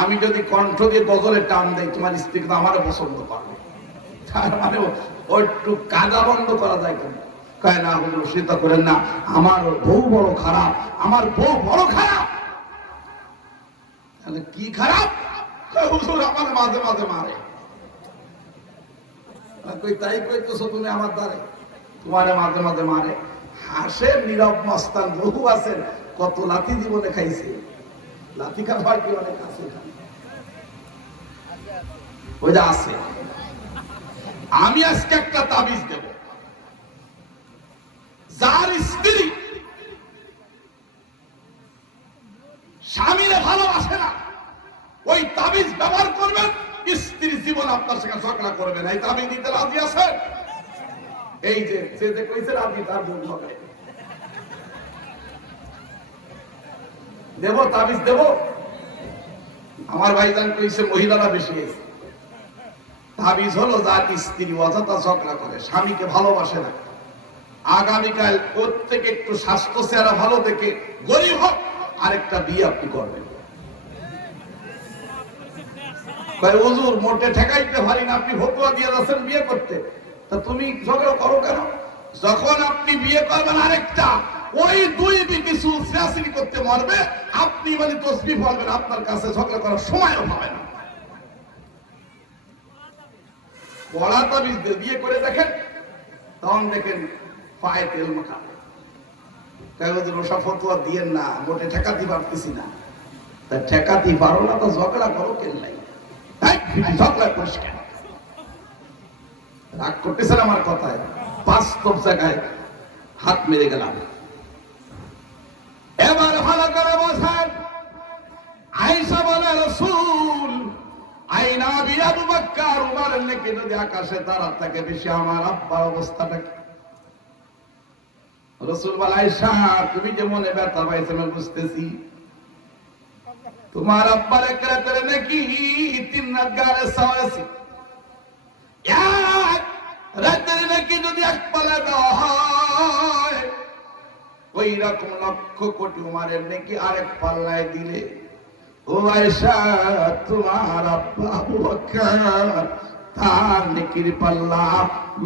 আমি যদি কণ্ঠ দিয়ে গজলে টান দেয় তোমার স্ত্রী কিন্তু আমারও পছন্দ পারবে। তার মানে একটু কাদা বন্ধ করা যায় কেন? কয় না হুজুর রসিকতা করেন না, আমার বউ বড় খারাপ, আমার বউ বড় খারাপ। কি খারাপ? হুজুর আমার মাঝে মাঝে মারে। তাই কইতেছো তুমি আমার দ্বারে? তোমার মাঝে মাঝে মারে। হাসের নীরব মস্তান বহু আছেন, কত লাথি জীবনে খাইছে। লাথি খাবার কি অনেক আছে, ওইটা আছে। আমি আজকে একটা তাবিজ দেব, যার স্ত্রী স্বামীরে ভালোবাসে না ওই তাবিজ ব্যবহার করবেন, স্ত্রী জীবন আপনার সঙ্গে ঝগড়া করবে না। এই তাবিজ দিতে রাজি আছে? এই যে সে যে কইছে রাজি, তার বোন হবে। দেব তাবিজ দেব। আমার ভাইজান কইছে মহিলারা বেশি আছে। তাবিজ হলো যার স্ত্রী অযথা ঝগড়া করে, স্বামীকে ভালোবাসে না, আগামীকাল প্রত্যেকে একটু স্বাস্থ্য চেহারা ভালো দেখে গরিব হোক আরেকটা বিয়ে আপনি করবেন। হুজুর মোটে ঠেকাইতে পারি না, আপনি ফতোয়া দিয়ে যাচ্ছেন বিয়ে করতে, তা তুমি ঝগড়া করো কেন? যখন আপনি বিয়ে করবেন আরেকটা, ওই দুই বিকি চুল ছিঁড়াছিঁড়ি করতে মরবে, আপনি মানে তসবিহ বলবেন, আপনার কাছে ঝগড়া করার সময়ও পাবে না। পড়া তাবিজ দিয়ে বিয়ে করে দেখেন, তখন দেখেন পায়ে তেল মাখা। কাগজের ওসব ফতোয়া দিয়েন না, মোটে ঠেকাতে পারতেছি না। তা ঠেকাতে পারো না তো ঝগড়া করো কেন নাই? ঝগড়া করিস কেন? রাগ করতেছেন আমার কথায়? বাস্তব জায়গায় হাত মেরে গেলাম। এবার ভালো করে বসেন। আয়েশা বলে, রাসূল আইনা বি আবু বকর উমর নাকি যদি আকাশে তারা থাকে বেশি, আমার আব্বার অবস্থাটা কি? রাসূল বলে, আয়েশা তুমি যে মনে ব্যথা পাইছো আমি বুঝতেছি। তোমার আব্বার এক রাতের নাকি 3 রাত গালে সাওয়াছি, এক রাতের নাকি যদি এক পালা দেওয়া হয়, ওই রকম লক্ষ কোটি উমারের নাকি আরেক পাল্লায় দিলে, ও আয়েশা তোমার আব্বা আবু বকর তার নেকির পাল্লা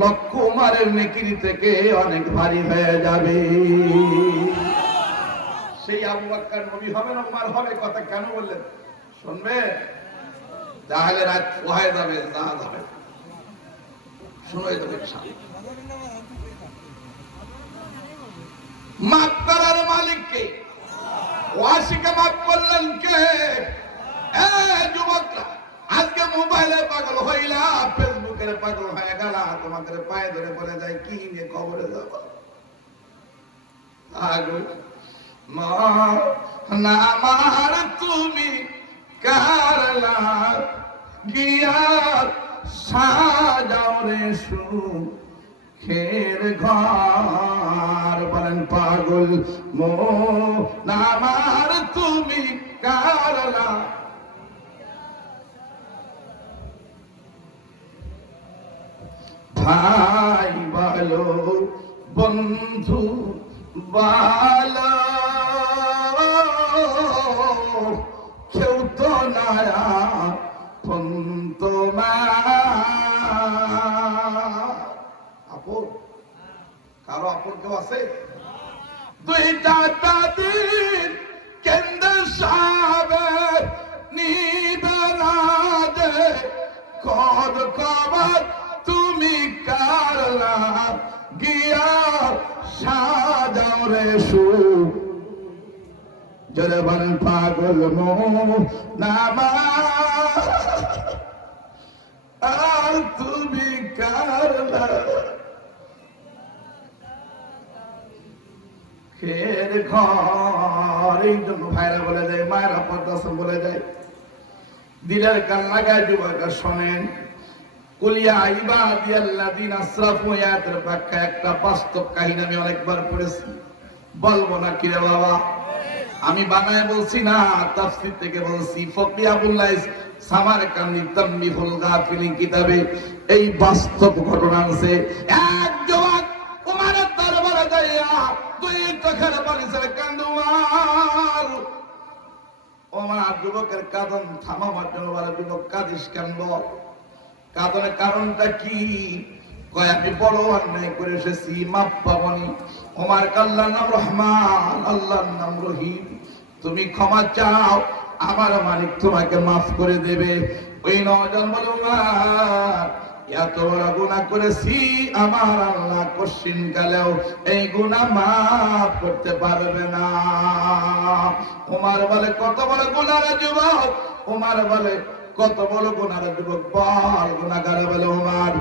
লক্ষ উমারের নেকির থেকে অনেক ভারী হয়ে যাবে। সেই আবু বকর নবী হবে না উমার হবে? কথা কেন বললেন শুনবে? তাহলে রাত পোহায় যাবে, জাহাজ হবে, শুনে যাবে। মাফ করার মালিক কে? ওয়াসিকে মাফ করলেন কে? যুবকরা আজকে মোবাইলে পাগল হইলা, ফেসবুকের পাগল হয়ে গেলা, তোমাদের পায়ে ধরে বলে যায় কি নিয়ে কবরে যাব? আমার তুমি কারলা গিয়া সাজাও রে সুখের ঘর। বলেন পাগল আমার তুমি কারলা। ভাই বলো বন্ধু বলো, কেউ তো নয়া তোমার আপন। কারো আপন কেউ আছে? দুইটা দাদির কেন্দ্র সাবে নিবে না দে কর খবর তুমি কারলা গিয়া সাজাও রে সুখ। জরে বলেন পাগল নামা আর তুমি কারলা খের ঘর। এই জন্য ভাইরা বলে যায়, মায়েরা পদ্মাসন বলে যায়, দিলের কান লাগায় যুবকরা শোনেন। কুলিয়া ইবাদিয়াল্লাযিনা আসরাফু আয়াতের ব্যাখ্যা একটা বাস্তব কাহিনী আমি অনেকবার পড়েছি, বলবো না কি রে বাবা? আমি বানায় বলছি না, তাফসীর থেকে বলছি। ফকরি আবুল্লাহ সামারকান্দি তানবিহুল গাফিলিন কিতাবে এই বাস্তব ঘটনা আছে। এক যুবক ওমরের দরবারে যাইয়া দুই চোখের পানি ছেড়ে কান্দে, ওমর যুবকের কাঁদন থামাবার জন্য বলে, যুবক কাঁদিস কেন? বল কাঁদনের কারণটা কি? কয় আমি বড় অন্যায় করে এসেছি, মাপ পাবনি। ওমর আল্লাহর নাম রহমান, আল্লাহর নাম রহিম, তুমি ক্ষমা চাও, আমার মালিক তোমাকে মাফ করে দেবে। ওই নওজোয়ান বলে, ওমর এত বড় গুনাহ করেছি, আমার আল্লাহ কশিন কালেও এই গুনাহ মাফ করতে পারবে না। ওমর বলে, কত বড় গুনাহ রে যুবক? ওমর বলে, কত বড় গুনাহ রে যুবক? বল। গুনাহগার বলে, ওমর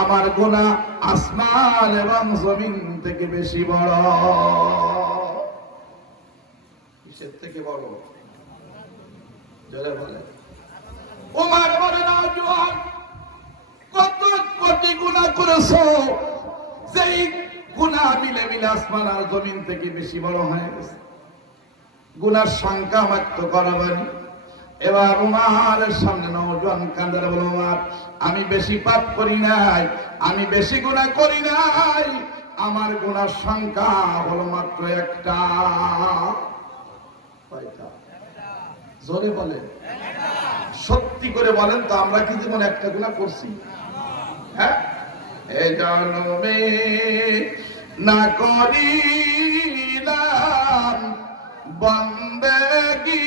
আমার গুনাহ আসমান এবং জমিন থেকে বেশি বড়। কিসের থেকে বড়? জোরে বলে। ওমর বলে, না যুবক, কত কোটি গুনাহ করেছো, যেই গুনাহ মিলে মিলে আসমান আর জমিন থেকে বেশি বড় হয়ে গেছে। গুনার সংখ্যা মাত্র করাবানি। এবার উমারের সামনে নওজোয়ান কান্দারে বলে, উমার আমি বেশি পাপ করি নাই, আমি বেশি গুনাহ করি নাই, আমার গুনার সংখ্যা হলো মাত্র একটা। কয়টা? জোরে বলে, সত্যি করে বলেন তো, আমরা কি জীবনে একটা গুনাহ করছি? হ্যাঁ, এই জন্মে না করিলা বন্দেগী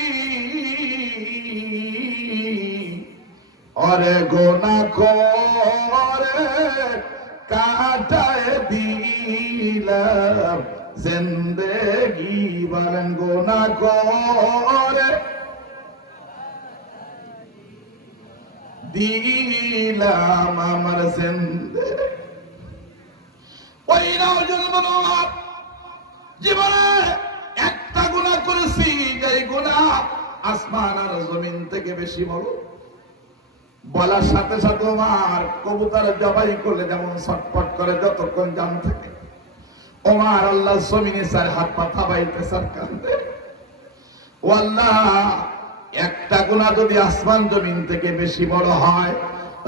ওরে গোনা করে কাটায় দিলাম জিন্দেগি, বলেন গোনা করে দিলাম আমার জিন্দেগি। ওই নওজোয়ান জীবনে একটা গুনাহ করেছি, যেই গুনাহ আসমান আর জমিন থেকে বেশি বড়। বলার সাথে সাথে ওমর কবুতর জবাই করলে যেমন ছটফট করে যতক্ষণ জান থাকে, ওমর আল্লাহ জমিনে চার হাত পা থাবাইতে চার কান্দে। ও আল্লাহ, একটা গুনাহ যদি আসমান জমিন থেকে বেশি বড় হয়,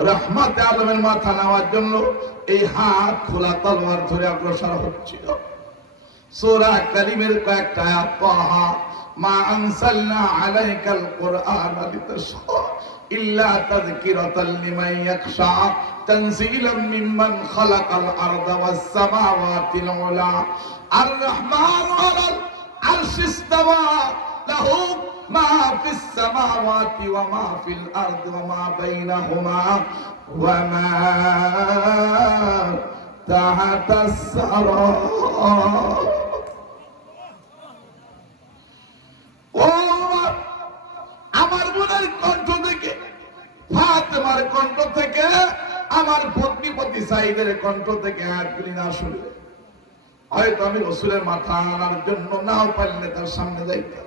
রহমতে আলমের মাথা নেওয়ার জন্য এই হাত খোলা তলোয়ার ধরে অগ্রসর হচ্ছিল। সূরা কারিমের কয়েকটা আয়াত, তাহা মা আনসালনা আলাইকাল কুরআনা লিতাশকা ইল্লা তাযকিরাতাল লিমান ইয়াখশা তানজিলাম মিম্মান খালাকাল আরদা ওয়াস সামাওয়াতিল উলা আর রহমানু আলাল আরশি ইসতাওয়া লাহু মা ফিস সামাওয়াতি ওয়া মা ফিল আরদি ওয়া মা বাইনাহুমা ওয়া মা তাহাতাস সারা। আমার বোনের কণ্ঠ থেকে, ফাতেমার কণ্ঠ থেকে, আমার ভগ্নিপতি সাইদের কণ্ঠ থেকে হাতগুলি না শুনলে হয়তো আমি রসুলের মাথা আনার জন্য নাও পারলে তার সামনে যাইতাম।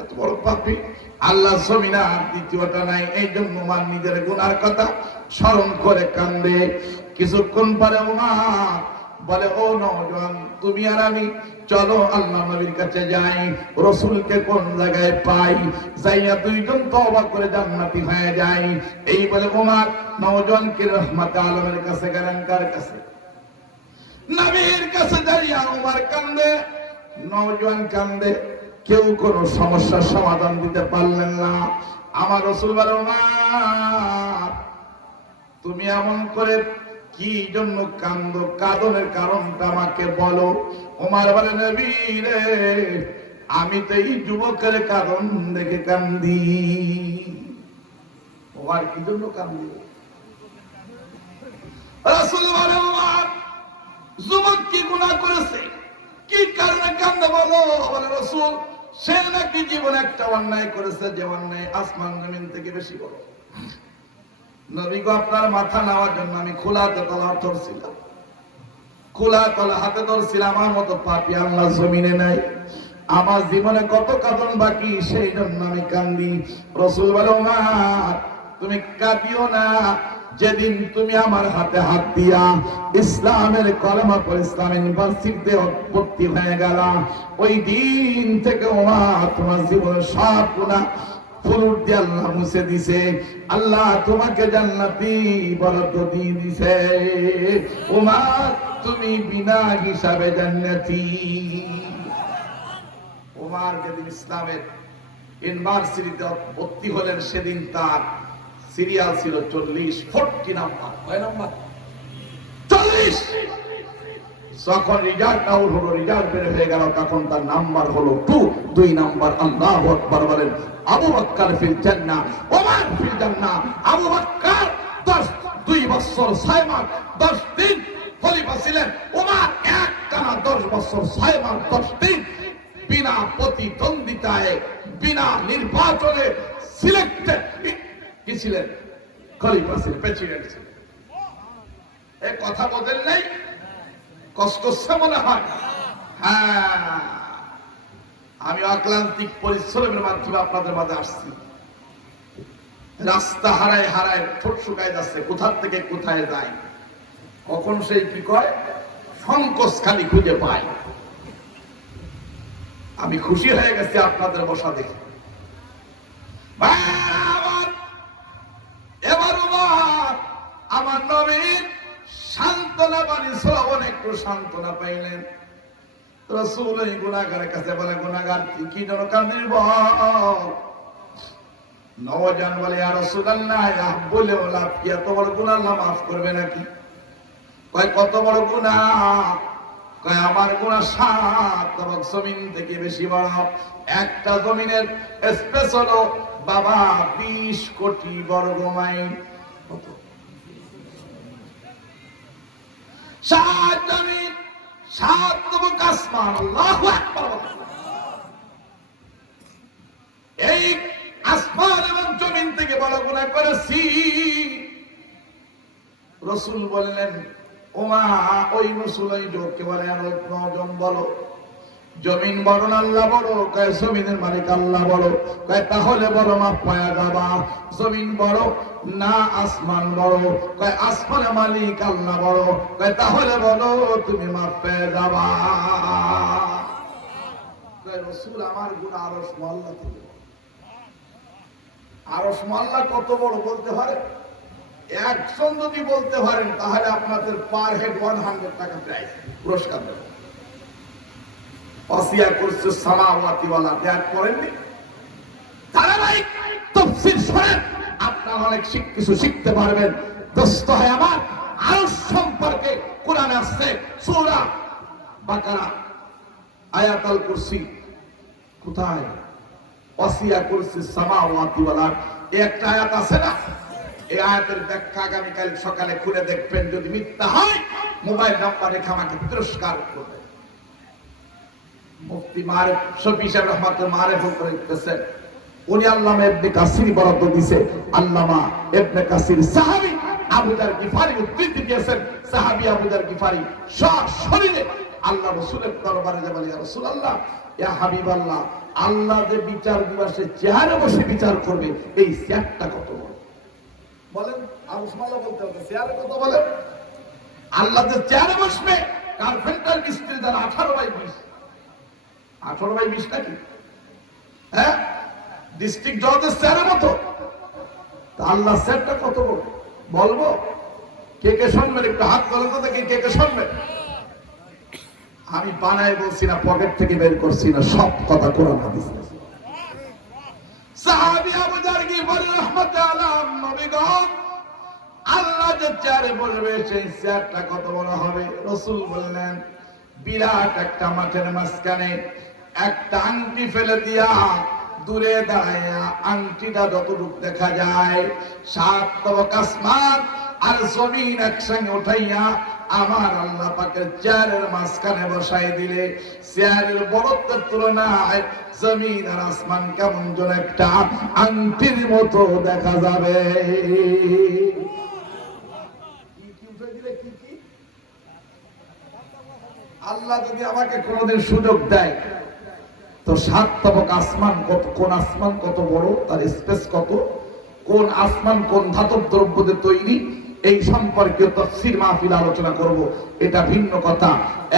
এত বড় পাপী আল্লাহ জমিনা আর দ্বিতীয়টা নাই। এই জন্য আমার নিজের গুনার কথা স্মরণ করে কান্দে। কিছুক্ষণ পরে ওমর বলে, ও নওজোয়ান, তুমি আর আমি চলো আল্লাহ নবীর কাছে যাই, রসুলকে কোন জায়গায় পাই, যাইয়া দুইজন তওবা করে জান্নাতি হয়ে যাই। এই বলে ওমর নওজোয়ানকে রহমতে আলমের কাছে গেলেন। কার কাছে? নবীর কাছে যাইয়া ওমর কান্দে, নওজোয়ান কান্দে। কেউ কোন সমস্যার সমাধান দিতে পারলেন না। আমার রসুল বলে, ওমর, তুমি এমন করে কি জন্য কান্দো? কাঁদনের কারণটা আমাকে বলো। ওমর বলে, নবী রে, আমি তো এই যুবকের কারণ দেখে কান্দি। ওমর কি জন্য কান্দি? রাসূল বলে, ওমর, যুবক কি গুনাহ করেছে? কি কারণে কান্দে বলো? বলে, রাসূল, সে নাকি জীবনে একটা অন্যায় করেছে, যে অন্যায় আসমান জমিন থেকে বেশি বড়। নবী গো, আপনার মাথা নেওয়ার জন্য আমি খোলা তলোয়ার ধরছিলাম, খোলা তলা হাতে ধরছিলাম। আমার মতো পাপী আল্লাহ জমিনে নাই। আমার জীবনে কত কাঁদন বাকি, সেই জন্য আমি কান্দি। রাসূল বলে, ওমর, তুমি কাঁদিও না। যেদিন তুমি আমার হাতে হাত দিয়া ইসলামের কলেমা পড়ে ইসলাম ইউনিভার্সিটিতে ভর্তি হয়ে গেলা, ওই দিন থেকে ওমর তোমার জীবনের সব গুনাহ ফুলুর দিয়ে আল্লাহ মুছে দিছে। আল্লাহ তোমাকে জান্নাতি বরাদ্দ দিয়ে দিছে। ওমর, তুমি বিনা হিসাবে জান্নাতি। ওমর যেদিন ইসলামের ইউনিভার্সিটিতে ভর্তি হলেন, সেদিন তার সিরিয়াল ছিল 40 নাম্বার। কয় নাম্বার? 40। যখন রিজাল্ট আউট হলো, রিজাল্ট বের হয়ে গেল, তখন তার নাম্বার হলো 2 নাম্বার। আল্লাহু আকবার বলেন। আবু বকর ফিল জান্নাহ, ওমর ফিল জান্নাহ। আবু বকর 2 বছর 6 মাস 10 দিন খলিফা ছিলেন। ওমর একটানা 10 বছর 6 মাস 10 দিন বিনা প্রতিদ্বন্দ্বিতায়, বিনা নির্বাচনে সিলেক্টেড কি ছিলেন? খলিফা ছিলেন, প্রেসিডেন্ট ছিলেন। এই কথা বলেন নাই? কষ্ট হচ্ছে মনে হয়? হ্যাঁ, আমি অক্লান্তিক পরিশ্রমের মাধ্যমে আপনাদের মাঝে আসছি। রাস্তা হারায় হারায় ঠোঁট শুকায় যাচ্ছে, কোথার থেকে কোথায় যায়, কখন সেই কি কয় সংকোচ খালি খুঁজে পায়। আমি খুশি হয়ে গেছি আপনাদের বসা দেখে। এবার আমার নবীর সান্ত্বনা বাণী শ্রবণ একটু সান্ত্বনা পাইলেন। রাসূল এই গুনাহগারের কাছে বলে, গুনাহগার তুই কি জন্য কাঁদিস বল? নওজোয়ান বলে, ইয়া রাসূলুল্লাহ, বলে লাভ কি? এত বড় গুনাহ আল্লাহ মাফ করবে নাকি? কয়, কত বড় গুনাহ? কয় আমার গুনাহ 7 তবক জমিন থেকে বেশি বড়। একটা জমিনের স্পেস হলো বাবা 20 কোটি বর্গ মাইল। কত? 7 জমিন 7 তবক আসমান। আল্লাহু আকবার। এই আসমান এবং জমিন থেকে বড় গুনাহ করেছি। রাসূল বললেন, ওমা ওই রাসূল ওই লোককে বলে আর নজন বলো, জমিন বড় না আল্লাহ বড়? কয় জমিনের মালিক আল্লাহ বড়। কয় তাহলে বড় মাপ পায়া যাবা। জমিন বড় না আসমান বড়? কয় আসমানের মালিক আল্লাহ বড়। কয় তাহলে বলো তুমি মাপ পেয়ে যাবা। কয় রাসূল আমার গুনাহ আরশ মোয়াল্লা থেকে। আরশ মোয়াল্লা কত বড় বলতে পারে? একজন যদি বলতে পারেন তাহলে আপনাদের পার হেড 100 টাকা প্রাইজ পুরস্কার দেবেন। ওয়াসিয়া করছে সামাওয়াতি ওয়ালা দেয়াত করেননি? ধারাবাহিক তাফসীর শুনেন, আপনারা অনেক কিছু শিখতে পারবেন। দোস্ত হয় আমার, আরশ সম্পর্কে কোরআনে আছে সূরা বাকারা আয়াতুল কুরসি। কোথায়? ওয়াসিয়া করছে সামাওয়াতি ওয়ালা একটা আয়াত আছে না? এই আয়াতের ব্যাখ্যা আগামীকাল সকালে খুলে দেখবেন। যদি মিথ্যা হয় মোবাইল নাম্বার রেখে আমাকে পুরস্কার করবে। মুফতি মারিফ শফি সাহেব রহমাতুল্লাহ মারিফ করেছেন, উনি আল্লামা ইবনে কাসির বরাদ্দ দিয়েছে। আল্লামা ইবনে কাসির সাহাবী আবু যার গিফারি উদ্ধৃতি দিয়েছেন। সাহাবী আবু যার গিফারি সশরীরে আল্লাহ রাসূলের দরবারে যে বলে, ইয়া রাসূলুল্লাহ, ইয়া হাবিবাল্লাহ, আল্লাহ যে বিচার দিবসে চেয়ারে বসে বিচার করবে, এই চেয়ারটা কত বড় বলেন? আরশ মালা বলতে হবে, চেয়ারে কত বলেন? আল্লাহ যে চেয়ারে বসবে, কার্পেন্টার মিস্ত্রি যারা 18/20 18/20 নাকি? হ্যাঁ, ডিস্ট্রিক্ট জজের চেয়ারের মতো। তা আল্লাহ চেয়ারটা কত বড় বলবো? কে কে শুনবেন? একটু হাত তোলেন তো দেখি, কে কে শুনবেন? আমি বানায় বলছি না, পকেট থেকে বের করছি না, সব কথা কোরআন হাদিস। সাহাবী আবু যার গিফারি রাহমাতুল্লাহ আলাইহি নবীগণ, আল্লাহ যে চেয়ারে বসবে সেই চেয়ারটা কত বড় হবে? রাসূল বললেন, বিরাট একটা মাঠের মাঝখানে একটা আংটি ফেলে দিয়া দূরে দাঁড়াইয়া আংটিটা যতটুকু দেখা যায় 7 তবক আসমান আর জমিন একসঙ্গে উঠাইয়া আমার আল্লাহ পাকের চেয়ারের মাঝখানে বসাই দিলে চেয়ারের বড়ত্বের তুলনায় জমিন আর আসমান কেমন যেন একটা আংটির মতো দেখা যাবে। আল্লাহ যদি আমাকে কোনদিন সুযোগ দেয় তো 7 তবক আসমান কত, কোন আসমান কত বড়, তার স্পেস কত, কোন আসমান কোন ধাতব দ্রব্য দিয়ে তৈরি, এই সম্পর্কে তাফসীর মাহফিল আলোচনা করব। এটা ভিন্ন কথা।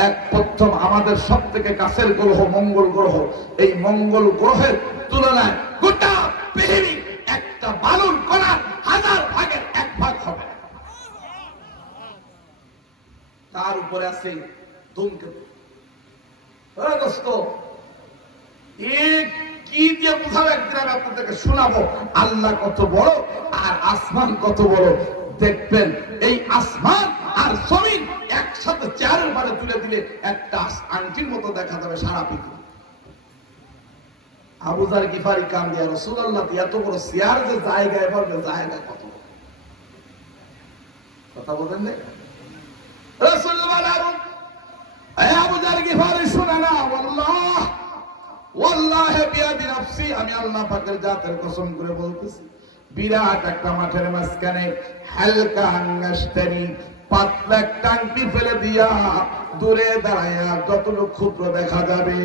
এক প্রথম আমাদের সবথেকে কাছের গ্রহ মঙ্গল গ্রহ। এই মঙ্গল গ্রহের তুলনায় গোটা পৃথিবী একটা বালুর কণার 1000 ভাগের 1 ভাগ হবে। তার উপরে আছে ধূমকেতু। দোস্ত, কি দিয়ে বুঝাবো? একদিন আমি আপনাদেরকে শোনাবো আল্লাহ কত বড় আর আসমান কত বড়। দেখবেন এই আসমান আর জমিন একসাথে চেয়ারের উপরে তুলে দিলে একটা আংটির মতো দেখা যাবে সারা পৃথিবী। আবু যার গিফারি কান দিয়া, রাসূলুল্লাহ, এত বড় চেয়ার যে জায়গায় পড়বে, জায়গা কত কথা বলেন না? রাসূলুল্লাহ আবু যার গিফারি শুনে না, আল্লাহ ওয়াল্লাহি বিয়াদি নাফসি, আমি আল্লাহ পাকের জাতের কসম করে বলতেছি, বিরাট একটা মাঠের মাঝখানে হালকা আঙ্গাস্তারি পাতলা টাঙ্কি ফেলে দিয়া দূরে দাঁড়ায়া যতটুকু ক্ষুদ্র দেখা যাবে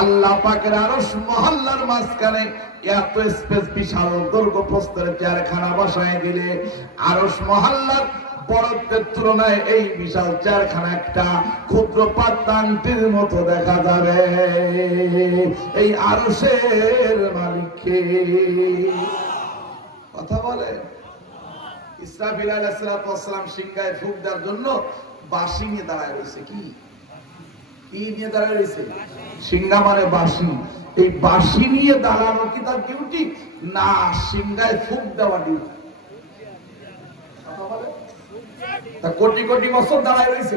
আল্লাহ পাকের আরশ মহল্লার মাঝখানে এত স্পেস, বিশাল দৈর্ঘ্য প্রস্থের চেয়ারখানা বসায় দিলে আরশ মহল্লার বড়ত্বের তুলনায় এই বিশাল চেয়ারখানা একটা ক্ষুদ্র পাতলা আংটির মতো দেখা যাবে। এই আরশের মালিক কে? কথা বলে। ইসরাফিল আলাইহিস সালাম সিংহায় ফুঁক দেওয়ার জন্য বাঁশি নিয়ে দাঁড়ায় রয়েছে। কি নিয়ে দাঁড়ায় রয়েছে? সিংহা মানে বাঁশি। এই বাঁশি নিয়ে দাঁড়ানো কি তার ডিউটি না সিংহায় ফুঁক দেওয়া ডিউটি? তা কোটি কোটি বছর দাঁড়ায় রয়েছে।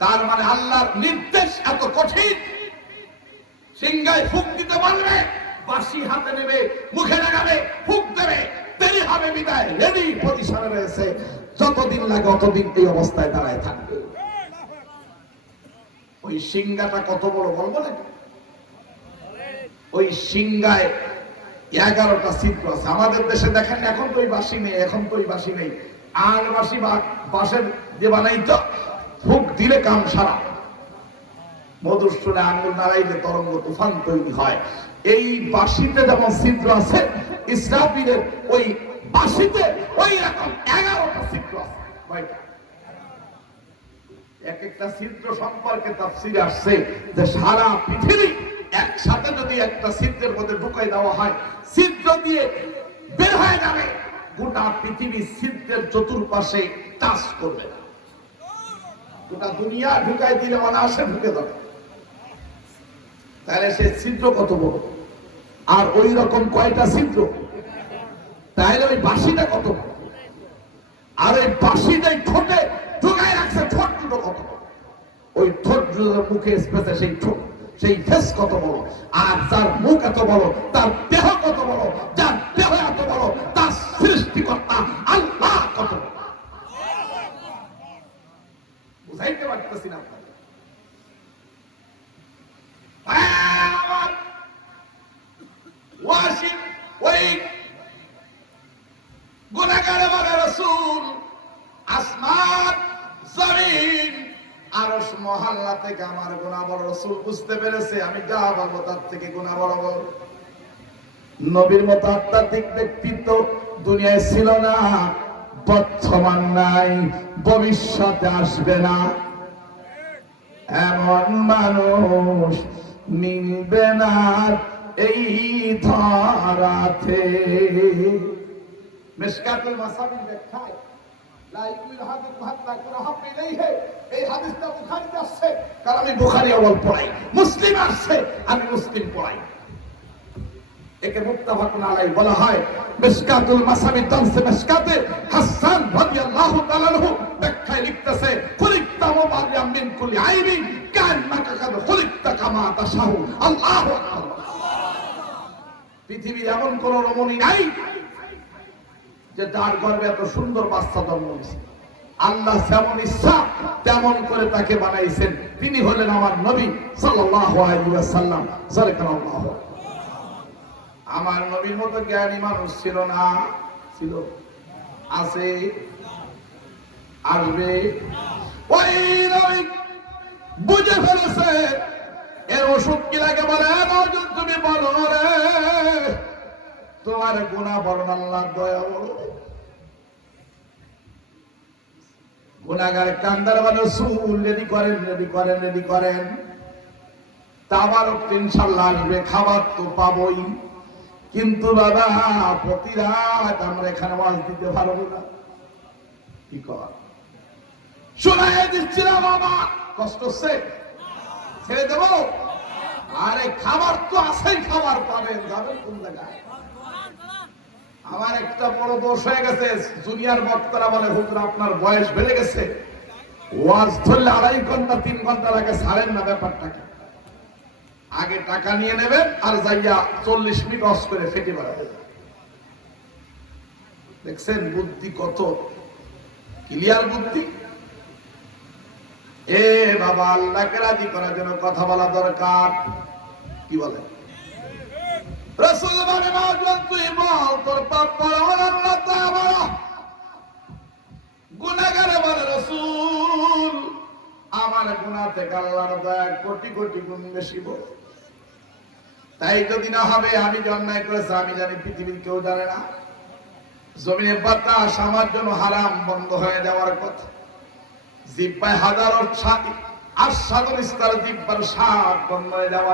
তার মানে আল্লাহর নির্দেশ এত কঠিন, সিংহায় ফুক দিতে পারবে, বাঁশি হাতে নেবে, মুখে লাগাবে, ফুক দেবে, দেরি হবে বিদায়, রেডি পজিশনে রয়েছে, যতদিন লাগে অতদিন এই অবস্থায় দাঁড়ায় থাকবে। ওই সিংহাটা কত বড় বলবো নাকি? ওই সিংহায় 11টা ছিদ্র আছে। আমাদের দেশে দেখেন এখন তো ওই বাঁশি নেই, এখন তো ওই বাঁশি নেই, আর বাঁশি বাঁশের যে বানাইতো, ফুক দিলে কাম সারা, মধুর শুনে আঙ্গুল নাড়াইলে তরঙ্গ তুফান তৈরি হয়। এই বাঁশিতে যেমন ছিদ্র আছে, ইসরাফিলের ওই বাঁশিতে ওই রকম 11টা ছিদ্র আছে। কয়টা? এক একটা ছিদ্র সম্পর্কে তাফসীরে আসছে যে সারা পৃথিবী একসাথে যদি একটা ছিদ্রের মধ্যে ঢুকাই দেওয়া হয়, ছিদ্র দিয়ে বের হয়ে যাবে, গোটা পৃথিবী ছিদ্রের চতুর্পাশে টাচ করবে না। গোটা দুনিয়া ঢুকাই দিলে অনায়াসে ঢুকে যাবে। তাহলে সে ছিদ্র কত বড়, আর ওই রকম কয়টা ছিদ্র, তাহলে ওই বাঁশিটা কত বড়, আর ওই বাঁশিটাই ঠোঁটে ঢুকাই রাখছে, ঠোঁট দুটো কত বড়, ওই ঠোঁট মুখে স্পেসে সেই ঠোঁট, সেই ফেস কত বড়, আর যার মুখ এত বড় তার দেহ কত বড়, যার দেহ এত বড় তার সৃষ্টিকর্তা আল্লাহ কত বড়। বুঝাইতে পারতেছি না আপনাদের? ওই গুনাহগার বলে রাসূল, আসমান জমিন আরশ মহল্লা থেকে আমার গুনাহ বড়। রাসূল বুঝতে পেরেছে আমি যা বলবো তার থেকে গুনাহ বড় বড়। নবীর মতো আধ্যাত্মিক ব্যক্তিত্ব দুনিয়ায় ছিল না, বর্তমান নাই, ভবিষ্যতে আসবে না, এমন মানুষ মিলবে না এই ধরাতে। মিশকাতুল মাসাবির ব্যাখ্যায় লা ইউমিনু আহাদুকুম হাত্তা ইয়াকুনা ইলাইহি, এই হাদিসটা বুখারীতে আসছে, কারণ আমি বুখারী আওয়াল পড়াই, মুসলিম আসছে আমি মুসলিম পড়াই। একে মুত্তাফাকুন আলাইহি বলা হয়। মিশকাতুল মাসাবি তানসে মিশকাতে হাসান রাদিয়াল্লাহু তাআলা আনহু ব্যাখ্যায় লিখতেছে, খুলিকতা মুবাররিয়াম মিন কুল্লি আইবিন কান্নাকা কাদ খুলিকতা কামা তাশাউ। আল্লাহু আকবার। পৃথিবীর এমন কোন রমণী নাই যে যার গর্ভে এত সুন্দর বাচ্চা জন্ম হয়েছে। আল্লাহ যেমন ইচ্ছা তেমন করে তাকে বানাইছেন। তিনি হলেন আমার নবী সাল্লাল্লাহু আলাইহি ওয়াসাল্লাম। সাল্লাল্লাহু। আমার নবীর মতো জ্ঞানী মানুষ ছিল না? ছিল, আছে, আসবে। ওই নবী বুঝে ফেলেছে এর ওষুধ কি লাগে, বলে তুমি বলো রে তোমার গুনাহ বড়, আল্লাহর দয়া বড়। গুনাহগার কান্দার বলে রাসূল রেডি করেন, রেডি করেন, রেডি করেন, তাবারক ইনশাআল্লাহ আসবে, খাবার তো পাবই, কিন্তু বাবা প্রতি রাত আমরা এখানে ওয়াজ দিতে পারবো না। কি কর শোনাই দিচ্ছিলাম বাবা, কষ্ট হচ্ছে, ছেড়ে দেবো? আরে খাবার তো আছেই, খাবার পাবেন, যাবেন কোন জায়গায়? আমার একটা বড় দোষ হয়ে গেছে, জুনিয়র বক্তারা বলে হুজুর আপনার বয়স বেড়ে গেছে, ওয়াজ ধরলে 2.5 ঘন্টা 3 ঘন্টা লাগে, ছাড়েন না। ব্যাপারটা কি? আগে টাকা নিয়ে নেবেন আর যাইয়া 40 মিনিট অস করে ফেটে বেড়াবেন। দেখছেন বুদ্ধি কত ক্লিয়ার বুদ্ধি। এ বাবা, আল্লাহকে রাজি করার জন্য কথা বলা দরকার। কি বলে রাসূল? মানে তুই বল তোর পাপ বড়, আল্লাহ তা বড়। গুনাহগার বলে রাসূল আমার গুনাহ থেকে আল্লাহর দয়া কোটি কোটি গুণ বেশি বড়। তাই যদি না হবে, আমি যে অন্যায় করেছি আমি জানি, পৃথিবীর কেউ জানে না। জমিনের বাতাস আমার জন্য হারাম, বন্ধ হয়ে যাওয়ার কথা। জিহ্বায় হাজারো আস্বাদন স্তর, জিহ্বার স্বাদ বন্ধ হয়ে যাওয়ার